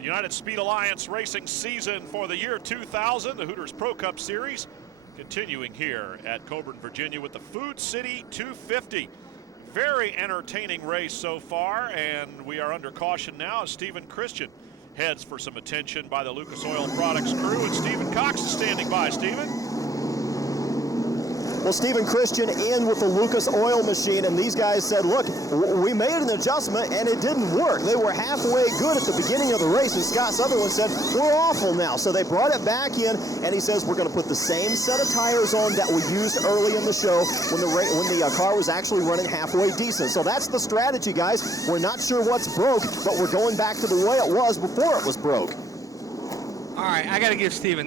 United Speed Alliance racing season for the year 2000, the Hooters Pro Cup Series, continuing here at Coeburn, Virginia with the Food City 250. Very entertaining race so far, and we are under caution now as Stephen Christian heads for some attention by the Lucas Oil Products crew, and Stephen Cox is standing by. Stephen? Well, Stephen Christian in with the Lucas Oil machine, and these guys said, look, we made an adjustment, and it didn't work. They were halfway good at the beginning of the race, and Scott Sutherland said, we're awful now. So they brought it back in, and he says, we're going to put the same set of tires on that we used early in the show when the car was actually running halfway decent. So that's the strategy, guys. We're not sure what's broke, but we're going back to the way it was before it was broke. All right, I got to give Stephen,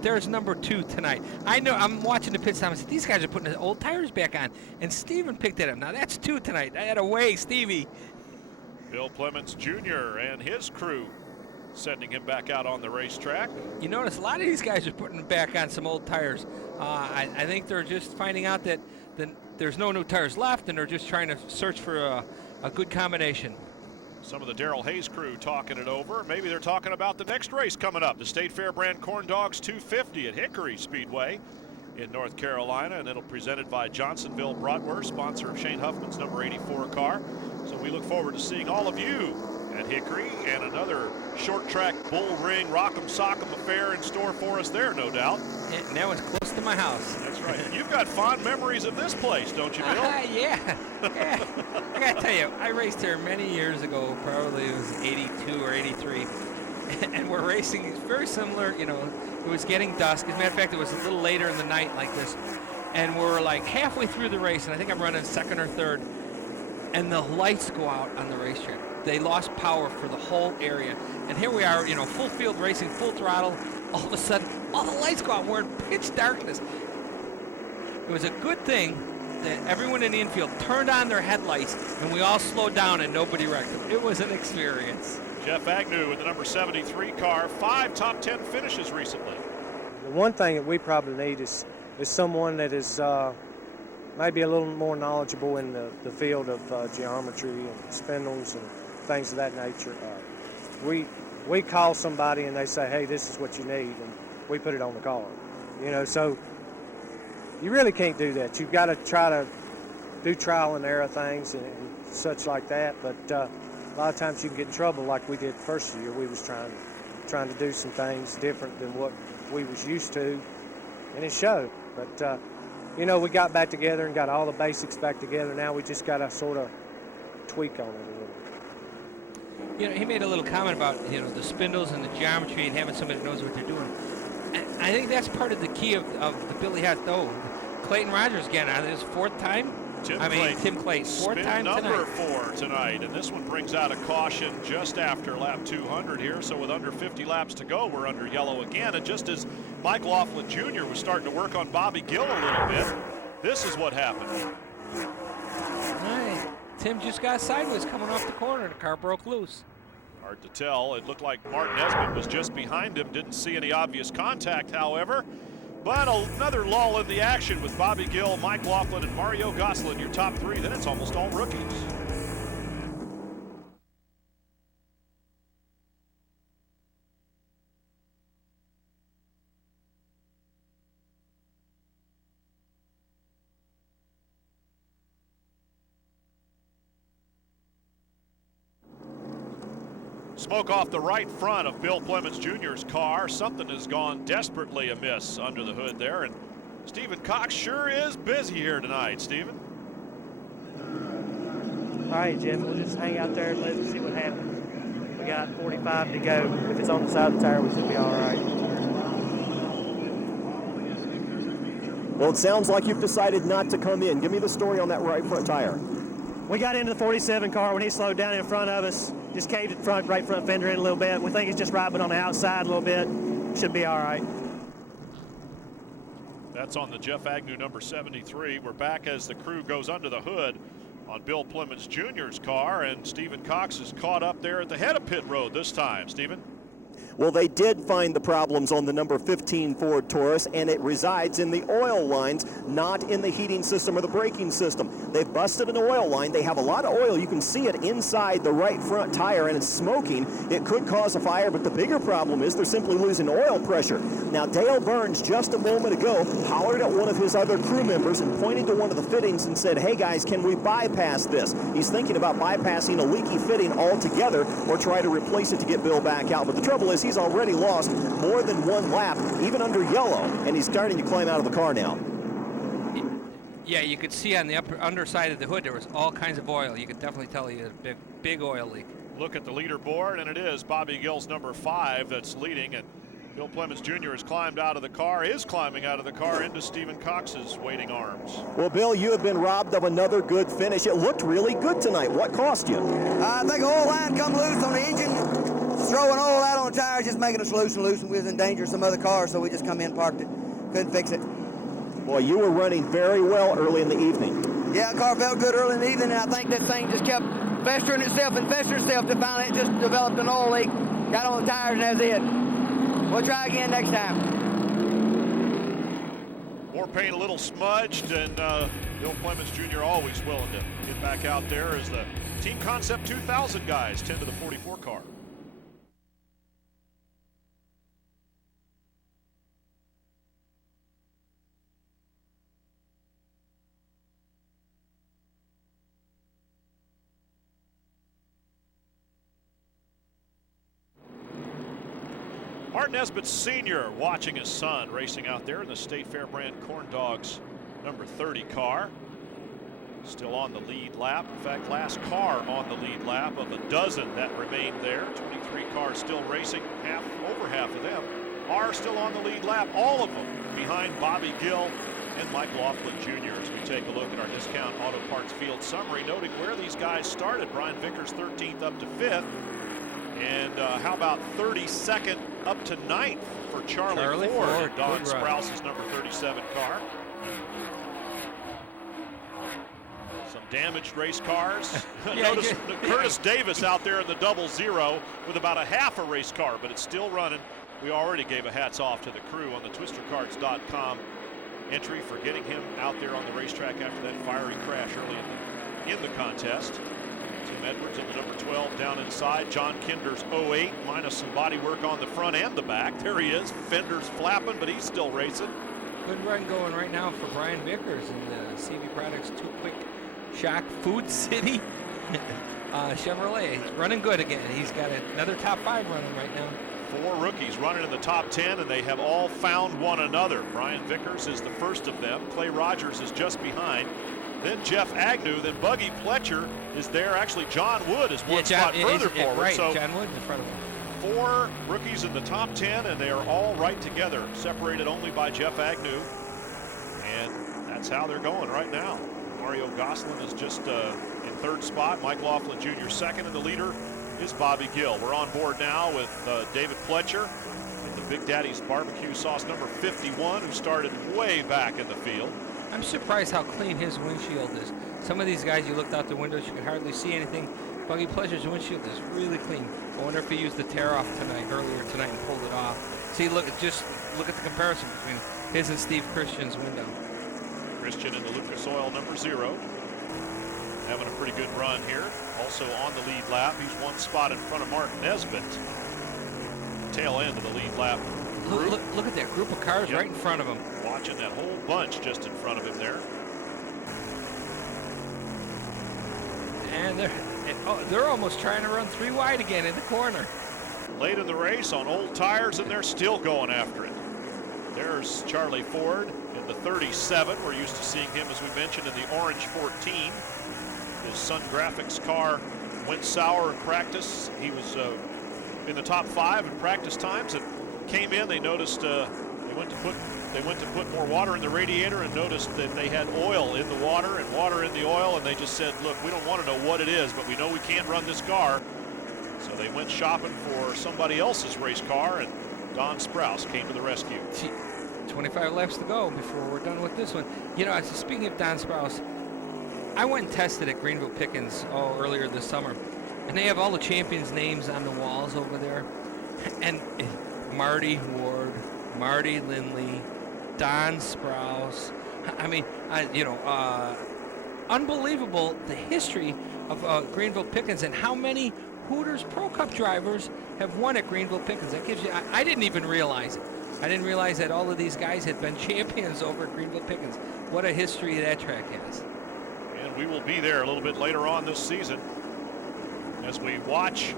there's number 2 tonight. I know, I'm watching the pit stop and said, these guys are putting the old tires back on. And Stephen picked it up. Now that's 2 tonight. I had a way, Stevie. Bill Clements Jr. and his crew sending him back out on the racetrack. You notice a lot of these guys are putting back on some old tires. I think they're just finding out that there's no new tires left, and they're just trying to search for a good combination. Some of the Darrell Hayes crew talking it over. Maybe they're talking about the next race coming up, the State Fair Brand Corn Dogs 250 at Hickory Speedway in North Carolina, and it'll be presented by Johnsonville Bratwurst, sponsor of Shane Huffman's number 84 car. So we look forward to seeing all of you at Hickory, and another short track bull ring rock'em sock'em affair in store for us there, no doubt. And that was close to my house. That's right. You've got fond memories of this place, don't you, Bill? Yeah. I gotta tell you, I raced here many years ago. Probably it was 82 or 83. And we're racing, it's very similar, you know, it was getting dusk. As a matter of fact, it was a little later in the night like this. And we're like halfway through the race, and I think I'm running second or third, and the lights go out on the racetrack. They lost power for the whole area. And here we are, you know, full field racing, full throttle. All of a sudden, all the lights go out. We're in pitch darkness. It was a good thing that everyone in the infield turned on their headlights, and we all slowed down and nobody wrecked them. It was an experience. Jeff Agnew with the number 73 car, 5 top 10 finishes recently. The one thing that we probably need is someone that is maybe a little more knowledgeable in the field of geometry and spindles and things of that nature. We call somebody and they say, hey, this is what you need, and we put it on the car. You know, so you really can't do that. You've got to try to do trial and error things and such like that, but a lot of times you can get in trouble like we did the first year. We was trying to do some things different than what we was used to, and it showed. But you know, we got back together and got all the basics back together. Now we just got to sort of tweak on it a little. You know, he made a little comment about, you know, the spindles and the geometry and having somebody that knows what they're doing. And I think that's part of the key of the Billy Hat, though. Clayton Rogers again on his fourth time. Tim Clayton, fourth time tonight. Number 4 tonight, and this one brings out a caution just after lap 200 here. So with under 50 laps to go, we're under yellow again. And just as Mike Laughlin Jr. was starting to work on Bobby Gill a little bit, this is what happened. Right. Tim just got sideways coming off the corner. The car broke loose. Hard to tell. It looked like Martin Esmond was just behind him. Didn't see any obvious contact, however. But another lull in the action with Bobby Gill, Mike Laughlin, and Mario Gosselin, your top 3. Then it's almost all rookies. Smoke off the right front of Bill Clements Jr.'s car. Something has gone desperately amiss under the hood there, and Stephen Cox sure is busy here tonight. Stephen? All right, Jeff, we'll just hang out there and let's see what happens. We got 45 to go. If it's on the side of the tire, we should be all right. Well, it sounds like you've decided not to come in. Give me the story on that right front tire. We got into the 47 car when he slowed down in front of us. Just caved the right front fender in a little bit. We think it's just right, but on the outside a little bit. Should be all right. That's on the Jeff Agnew number 73. We're back as the crew goes under the hood on Bill Clements Jr.'s car, and Stephen Cox is caught up there at the head of pit road this time. Stephen? Well, they did find the problems on the number 15 Ford Taurus, and it resides in the oil lines, not in the heating system or the braking system. They've busted an oil line. They have a lot of oil. You can see it inside the right front tire, and it's smoking. It could cause a fire, but the bigger problem is they're simply losing oil pressure. Now, Dale Burns, just a moment ago, hollered at one of his other crew members and pointed to one of the fittings and said, hey, guys, can we bypass this? He's thinking about bypassing a leaky fitting altogether or try to replace it to get Bill back out. But the trouble is, he's already lost more than one lap, even under yellow, and he's starting to climb out of the car now. Yeah, you could see on the underside of the hood there was all kinds of oil. You could definitely tell he had a big oil leak. Look at the leaderboard, and it is Bobby Gill's number 5 that's leading, and Bill Clements Jr. has climbed out of the car, is climbing out of the car into Stephen Cox's waiting arms. Well, Bill, you have been robbed of another good finish. It looked really good tonight. What cost you? I think the oil line come loose on the engine. Throwing oil out on the tires, just making us loose, and we was in danger of some other cars, so we just come in, parked it. Couldn't fix it. Boy, you were running very well early in the evening. Yeah, the car felt good early in the evening, and I think this thing just kept festering itself to finally it just developed an oil leak. Got on the tires and that's it. We'll try again next time. More paint a little smudged, and Bill Clemens Jr. always willing to get back out there as the Team Concept 2000 guys 10 to the 44 car. Art Nesbitt Sr. watching his son racing out there in the State Fair brand Corn Dogs number 30 car. Still on the lead lap. In fact, last car on the lead lap of a dozen that remained there. 23 cars still racing. Over half of them are still on the lead lap. All of them behind Bobby Gill and Mike Laughlin Jr. as we take a look at our Discount Auto Parts field summary, noting where these guys started. Brian Vickers 13th up to 5th. And how about 32nd up to 9th for Charlie Ford. Don Sprouse's number 37 car. Some damaged race cars. Notice Curtis Davis out there in the 00 with about a half a race car, but it's still running. We already gave a hats off to the crew on the twistercards.com entry for getting him out there on the racetrack after that fiery crash early in the contest. Tim Edwards in the number 12 down inside. John Kinder's 08 minus some body work on the front and the back. There he is. Fender's flapping, but he's still racing. Good run going right now for Brian Vickers in the CV Products 2 Quick Shock Food City Chevrolet. He's running good again. He's got another top 5 running right now. 4 rookies running in the top 10, and they have all found one another. Brian Vickers is the first of them. Clay Rogers is just behind. Then Jeff Agnew, then Buggy Pletcher is there. Actually, John Wood is one spot further forward. Right, so John Wood's in front of him. 4 rookies in the top 10, and they are all right together, separated only by Jeff Agnew. And that's how they're going right now. Mario Gosselin is just in 3rd spot. Mike Laughlin Jr. 2nd, and the leader is Bobby Gill. We're on board now with David Pletcher in the Big Daddy's Barbecue Sauce number 51, who started way back in the field. I'm surprised how clean his windshield is. Some of these guys, you looked out the windows, you could hardly see anything. Buggy Pletcher's windshield is really clean. I wonder if he used the tear off earlier tonight and pulled it off. See, look at the comparison between his and Steve Christian's window. Christian in the Lucas Oil number 0. Having a pretty good run here. Also on the lead lap. He's 1 spot in front of Mark Nesbitt. Tail end of the lead lap. Look at that group of cars right in front of him. Watching that whole bunch just in front of him there. And they're almost trying to run 3 wide again in the corner. Late in the race on old tires, and they're still going after it. There's Charlie Ford in the 37. We're used to seeing him, as we mentioned, in the orange 14. His Sun Graphics car went sour in practice. He was in the top 5 in practice times, and came in. They noticed they went to put more water in the radiator and noticed that they had oil in the water and water in the oil, and they just said, look, we don't want to know what it is, but we know we can't run this car. So they went shopping for somebody else's race car, and Don Sprouse came to the rescue. 25 laps to go before we're done with this one. You know, speaking of Don Sprouse, I went and tested at Greenville Pickens earlier this summer, and they have all the champions' names on the walls over there. And Marty Ward, Marty Lindley, Don Sprouse. I mean, unbelievable the history of Greenville Pickens and how many Hooters Pro Cup drivers have won at Greenville Pickens. That gives you, I didn't even realize it. I didn't realize that all of these guys had been champions over at Greenville Pickens. What a history that track has. And we will be there a little bit later on this season as we watch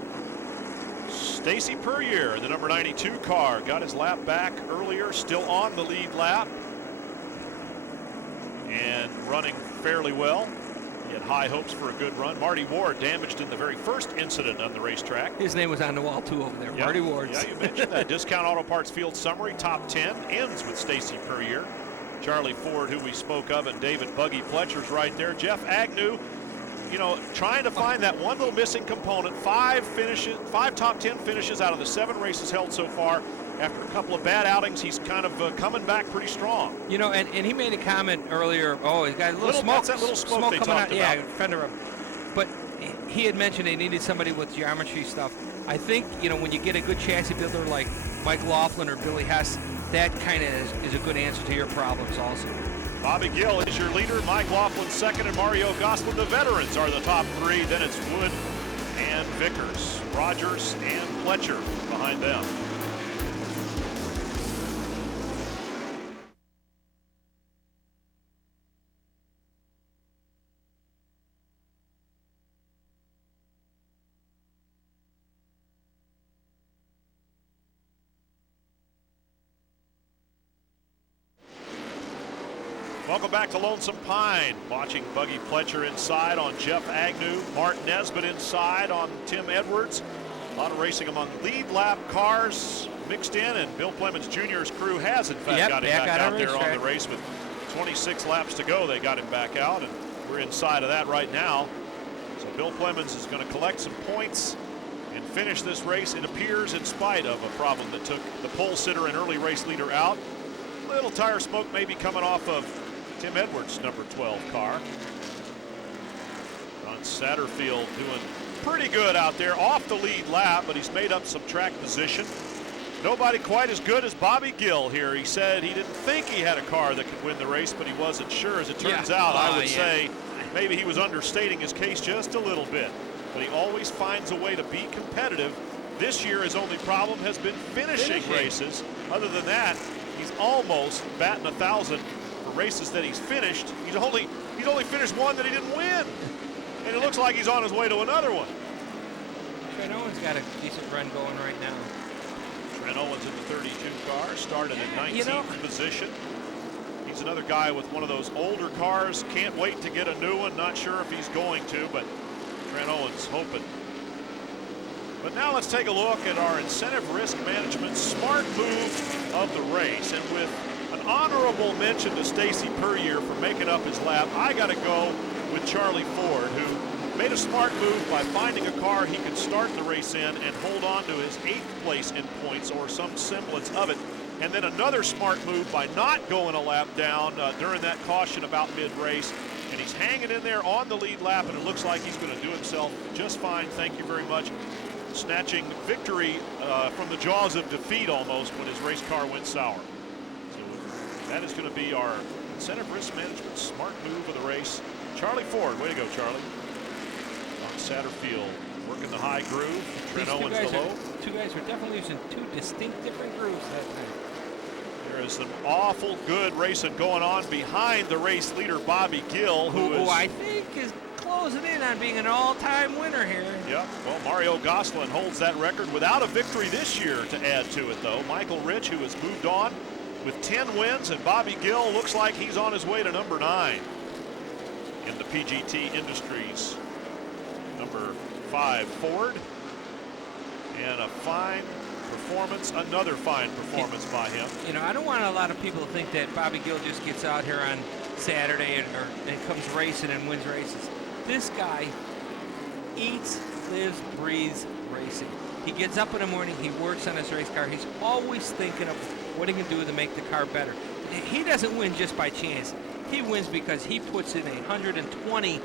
Stacy Puryear, the number 92 car, got his lap back earlier, still on the lead lap and running fairly well. He had high hopes for a good run. Marty Ward damaged in the very first incident on the racetrack. His name was on the wall too over there, yeah, Marty Ward. Yeah, you mentioned that. Discount Auto Parts field summary, top 10 ends with Stacy Puryear. Charlie Ford, who we spoke of, and David Buggy Pletcher's right there. Jeff Agnew, you know, trying to find that one little missing component. 5 top 10 finishes out of the 7 races held so far. After a couple of bad outings, he's kind of coming back pretty strong. You know, and he made a comment earlier. Oh, he's got a little smoke. That's that little smoke they coming out. talked Yeah, about. fender up. But he had mentioned they needed somebody with geometry stuff. I think, you know, when you get a good chassis builder like Mike Laughlin or Billy Hess, that kind of is a good answer to your problems also. Bobby Gill is your leader. Mike Laughlin second, and Mario Goslin. The veterans are the top three. Then it's Wood and Vickers, Rogers and Fletcher behind them. Welcome back to Lonesome Pine. Watching Buggy Fletcher inside on Jeff Agnew. Mark Nesbitt inside on Tim Edwards. A lot of racing among lead lap cars mixed in, and Bill Clemens Jr.'s crew has in fact got him back out there on the race with 26 laps to go. They got him back out, and we're inside of that right now. So Bill Clemens is going to collect some points and finish this race, it appears, in spite of a problem that took the pole sitter and early race leader out. Little tire smoke maybe coming off of Tim Edwards' number 12 car. Ron Satterfield doing pretty good out there off the lead lap, but he's made up some track position. Nobody quite as good as Bobby Gill here. He said he didn't think he had a car that could win the race, but he wasn't sure. As it turns out, I would say maybe he was understating his case just a little bit, but he always finds a way to be competitive. This year his only problem has been finishing races. Other than that, he's almost batting 1,000 for races that he's finished. He's only finished one that he didn't win, and it looks like he's on his way to another one. Trent Owens got a decent run going right now. Trent Owens in the 32 car, started in 19th position. He's another guy with one of those older cars. Can't wait to get a new one. Not sure if he's going to, but Trent Owens hoping. But now let's take a look at our incentive risk management smart move of the race. And with an honorable mention to Stacy Puryear for making up his lap, I got to go with Charlie Ford, who made a smart move by finding a car he could start the race in and hold on to his 8th place in points or some semblance of it. And then another smart move by not going a lap down during that caution about mid-race. And he's hanging in there on the lead lap, and it looks like he's going to do himself just fine. Thank you very much. Snatching victory from the jaws of defeat almost when his race car went sour. So that is going to be our incentive risk management smart move of the race. Charlie Ford, way to go, Charlie. On Satterfield, working the high groove. Trent Owens the low. Two guys were definitely using two distinct different grooves that time. There is some awful good racing going on behind the race leader, Bobby Gill, who I think is closing in on being an all-time winner here. Yep. Well, Mario Goslin holds that record without a victory this year to add to it, though. Michael Rich, who has moved on with 10 wins, and Bobby Gill looks like he's on his way to number 9 in the PGT Industries. Number 5 Ford, and a fine performance, another fine performance by him. You know, I don't want a lot of people to think that Bobby Gill just gets out here on Saturday and comes racing and wins races. This guy eats, lives, breathes racing. He gets up in the morning, he works on his race car. He's always thinking of what he can do to make the car better. He doesn't win just by chance. He wins because he puts in 120%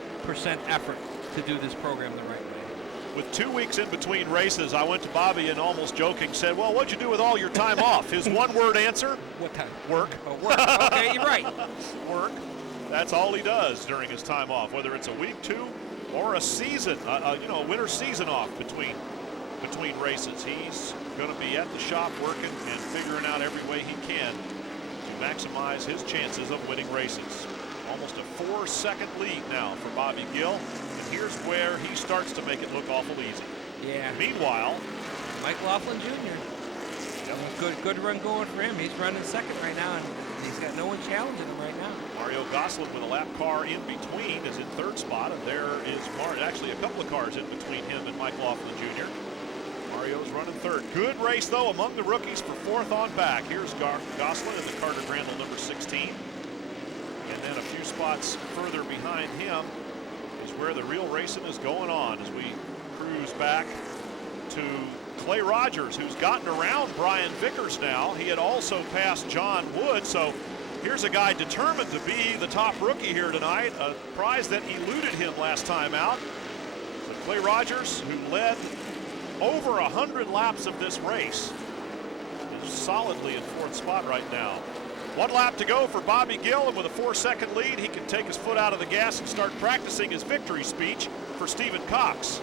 effort to do this program the right way. With 2 weeks in between races, I went to Bobby and almost joking said, well, what'd you do with all your time off? His one-word answer? What time? Work. Oh, work. Okay, you're right. Work. That's all he does during his time off, whether it's a week, 2, or a season, a winter season off between races. He's going to be at the shop working and figuring out every way he can to maximize his chances of winning races. Almost a 4-second lead now for Bobby Gill. And here's where he starts to make it look awful easy. Yeah. Meanwhile, Mike Laughlin Jr. Yep. Good run going for him. He's running second right now, and he's got no one challenging him right now. Mario Goslin with a lap car in between is in 3rd spot, and there is actually a couple of cars in between him and Mike Laughlin Jr. Mario's running 3rd. Good race, though, among the rookies for 4th on back. Here's Goslin in the Carter Grandel number 16. And then a few spots further behind him is where the real racing is going on as we cruise back to Clay Rogers, who's gotten around Brian Vickers now. He had also passed John Wood, so here's a guy determined to be the top rookie here tonight, a prize that eluded him last time out. But Clay Rogers, who led over 100 laps of this race, is solidly in 4th spot right now. 1 lap to go for Bobby Gill, and with a 4-second lead, he can take his foot out of the gas and start practicing his victory speech for Stephen Cox.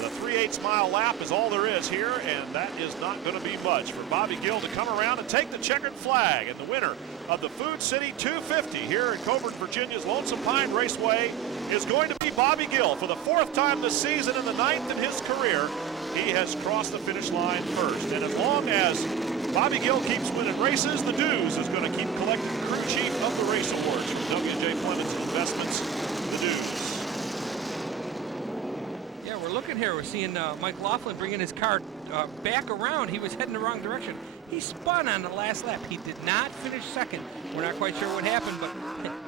The 3/8 mile lap is all there is here, and that is not going to be much for Bobby Gill to come around and take the checkered flag. And the winner of the Food City 250 here in Coeburn, Virginia's Lonesome Pine Raceway is going to be Bobby Gill for the 4th time this season and the 9th in his career. He has crossed the finish line first, and as long as Bobby Gill keeps winning races, the Dues is going to keep collecting crew chief of the race awards from W.J. Fleming's Investments, the Dues. Yeah, we're looking here. We're seeing Mike Laughlin bringing his car back around. He was heading the wrong direction. He spun on the last lap. He did not finish second. We're not quite sure what happened, but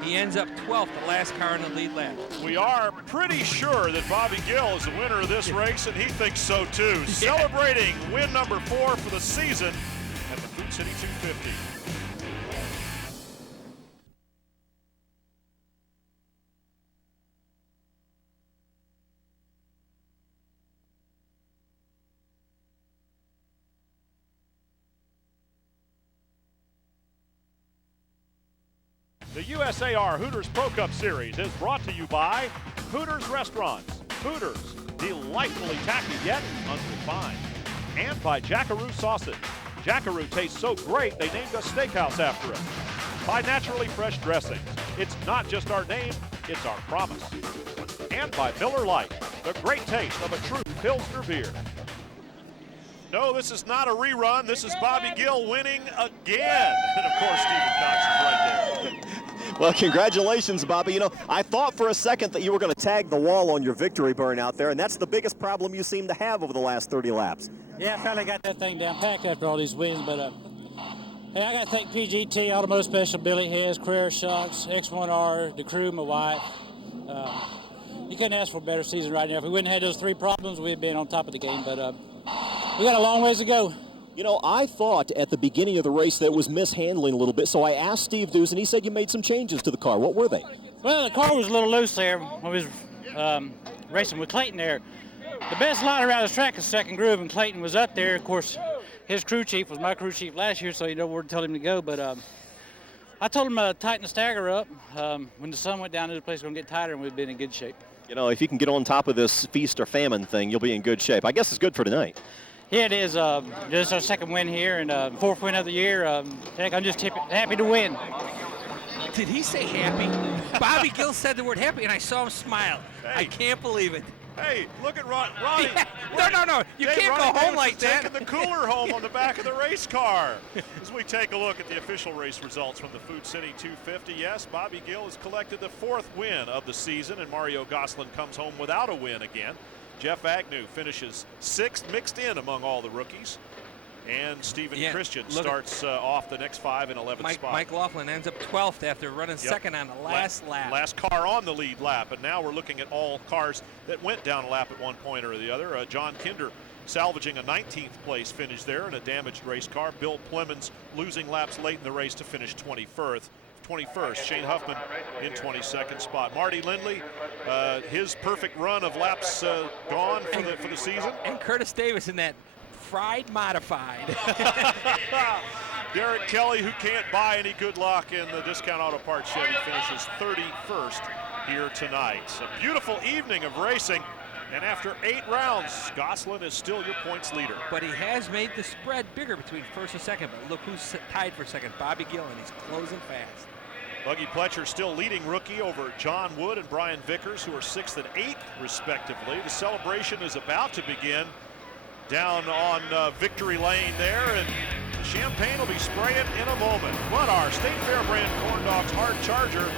he ends up 12th, the last car in the lead lap. We are pretty sure that Bobby Gill is the winner of this race, and he thinks so too. Yeah. Celebrating win number 4 for the season at the Food City 250. The USAR Hooters Pro Cup Series is brought to you by Hooters Restaurants. Hooters, delightfully tacky yet unrefined. And by Jackaroo Sausage. Jackaroo tastes so great they named a steakhouse after it. By Naturally Fresh Dressings. It's not just our name, it's our promise. And by Miller Lite, the great taste of a true Pilsner beer. No, this is not a rerun. This is Bobby Gill winning again. And of course, Stephen Cox is right there. Well, congratulations, Bobby. You know, I thought for a second that you were going to tag the wall on your victory burn out there, and that's the biggest problem you seem to have over the last 30 laps. Yeah, I finally got that thing down packed after all these wins, but hey, I got to thank PGT, Automotive Special, Billy Hess, Carrera Shocks, X1R, the crew, my wife. You couldn't ask for a better season right now. If we wouldn't have had those 3 problems, we'd been on top of the game, but we got a long ways to go. You know, I thought at the beginning of the race that it was mishandling a little bit, so I asked Steve Dews, and he said you made some changes to the car. What were they? Well, the car was a little loose there when we was racing with Clayton there. The best line around the track is second groove, and Clayton was up there. Of course, his crew chief was my crew chief last year, so you know where to tell him to go. But I told him to tighten the stagger up. When the sun went down, the place was going to get tighter, and we'd been in good shape. You know, if you can get on top of this feast or famine thing, you'll be in good shape. I guess it's good for tonight. Yeah, it is. This is our 2nd win here and 4th win of the year. Heck, I'm just happy to win. Did he say happy? Bobby Gill said the word happy, and I saw him smile. Hey. I can't believe it. Hey, look at Ronnie. Yeah. No. You can't go home like that. Taking the cooler home on the back of the race car. As we take a look at the official race results from the Food City 250, yes, Bobby Gill has collected the 4th win of the season, and Mario Gosselin comes home without a win again. Jeff Agnew finishes 6th, mixed in among all the rookies. And Stephen Christian starts off the next 5 in 11th spot. Mike Laughlin ends up 12th after running second on the last lap. Last car on the lead lap, and now we're looking at all cars that went down a lap at one point or the other. John Kinder salvaging a 19th place finish there in a damaged race car. Bill Plemons losing laps late in the race to finish 21st. Shane Huffman in 22nd spot. Marty Lindley, his perfect run of laps gone for the season. And Curtis Davis in that fried modified. Derek Kelly, who can't buy any good luck in the Discount Auto Parts Chevy, finishes 31st here tonight. A beautiful evening of racing. And after 8 rounds, Gosselin is still your points leader. But he has made the spread bigger between 1st and 2nd. But look who's tied for 2nd, Bobby Gill, and he's closing fast. Buggy Pletcher still leading rookie over John Wood and Brian Vickers, who are 6th and 8th, respectively. The celebration is about to begin down on Victory Lane there, and the champagne will be spraying in a moment. But our State Fair brand Corn Dogs hard charger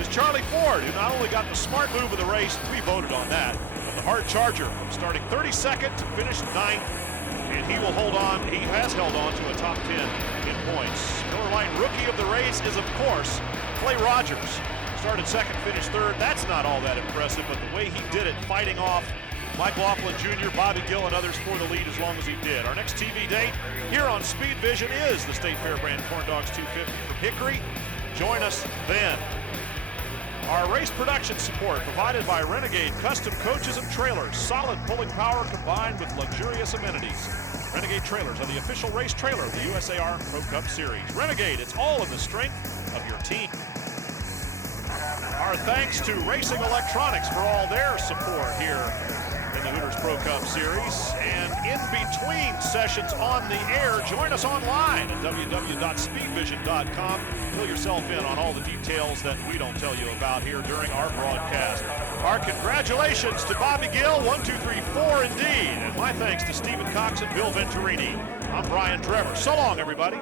is Charlie Ford, who not only got the smart move of the race, we voted on that, but the hard charger starting 32nd to finish 9th, and he will hold on. He has held on to a top 10 in points. Miller Lite rookie of the race is, of course, Clay Rogers. Started 2nd, finished 3rd. That's not all that impressive, but the way he did it, fighting off Mike Laughlin Jr., Bobby Gill, and others for the lead as long as he did. Our next TV date here on Speed Vision is the State Fair brand Corn Dogs 250 from Hickory. Join us then. Our race production support provided by Renegade Custom Coaches and Trailers. Solid pulling power combined with luxurious amenities. Renegade Trailers are the official race trailer of the USAR Pro Cup Series. Renegade, it's all in the strength of your team. Our thanks to Racing Electronics for all their support here in the Hooters Pro Cup Series. And in between sessions on the air, join us online at www.speedvision.com. Fill yourself in on all the details that we don't tell you about here during our broadcast. Our congratulations to Bobby Gill, 1, 2, 3, 4 indeed. And my thanks to Stephen Cox and Bill Venturini. I'm Brian Trevor. So long, everybody.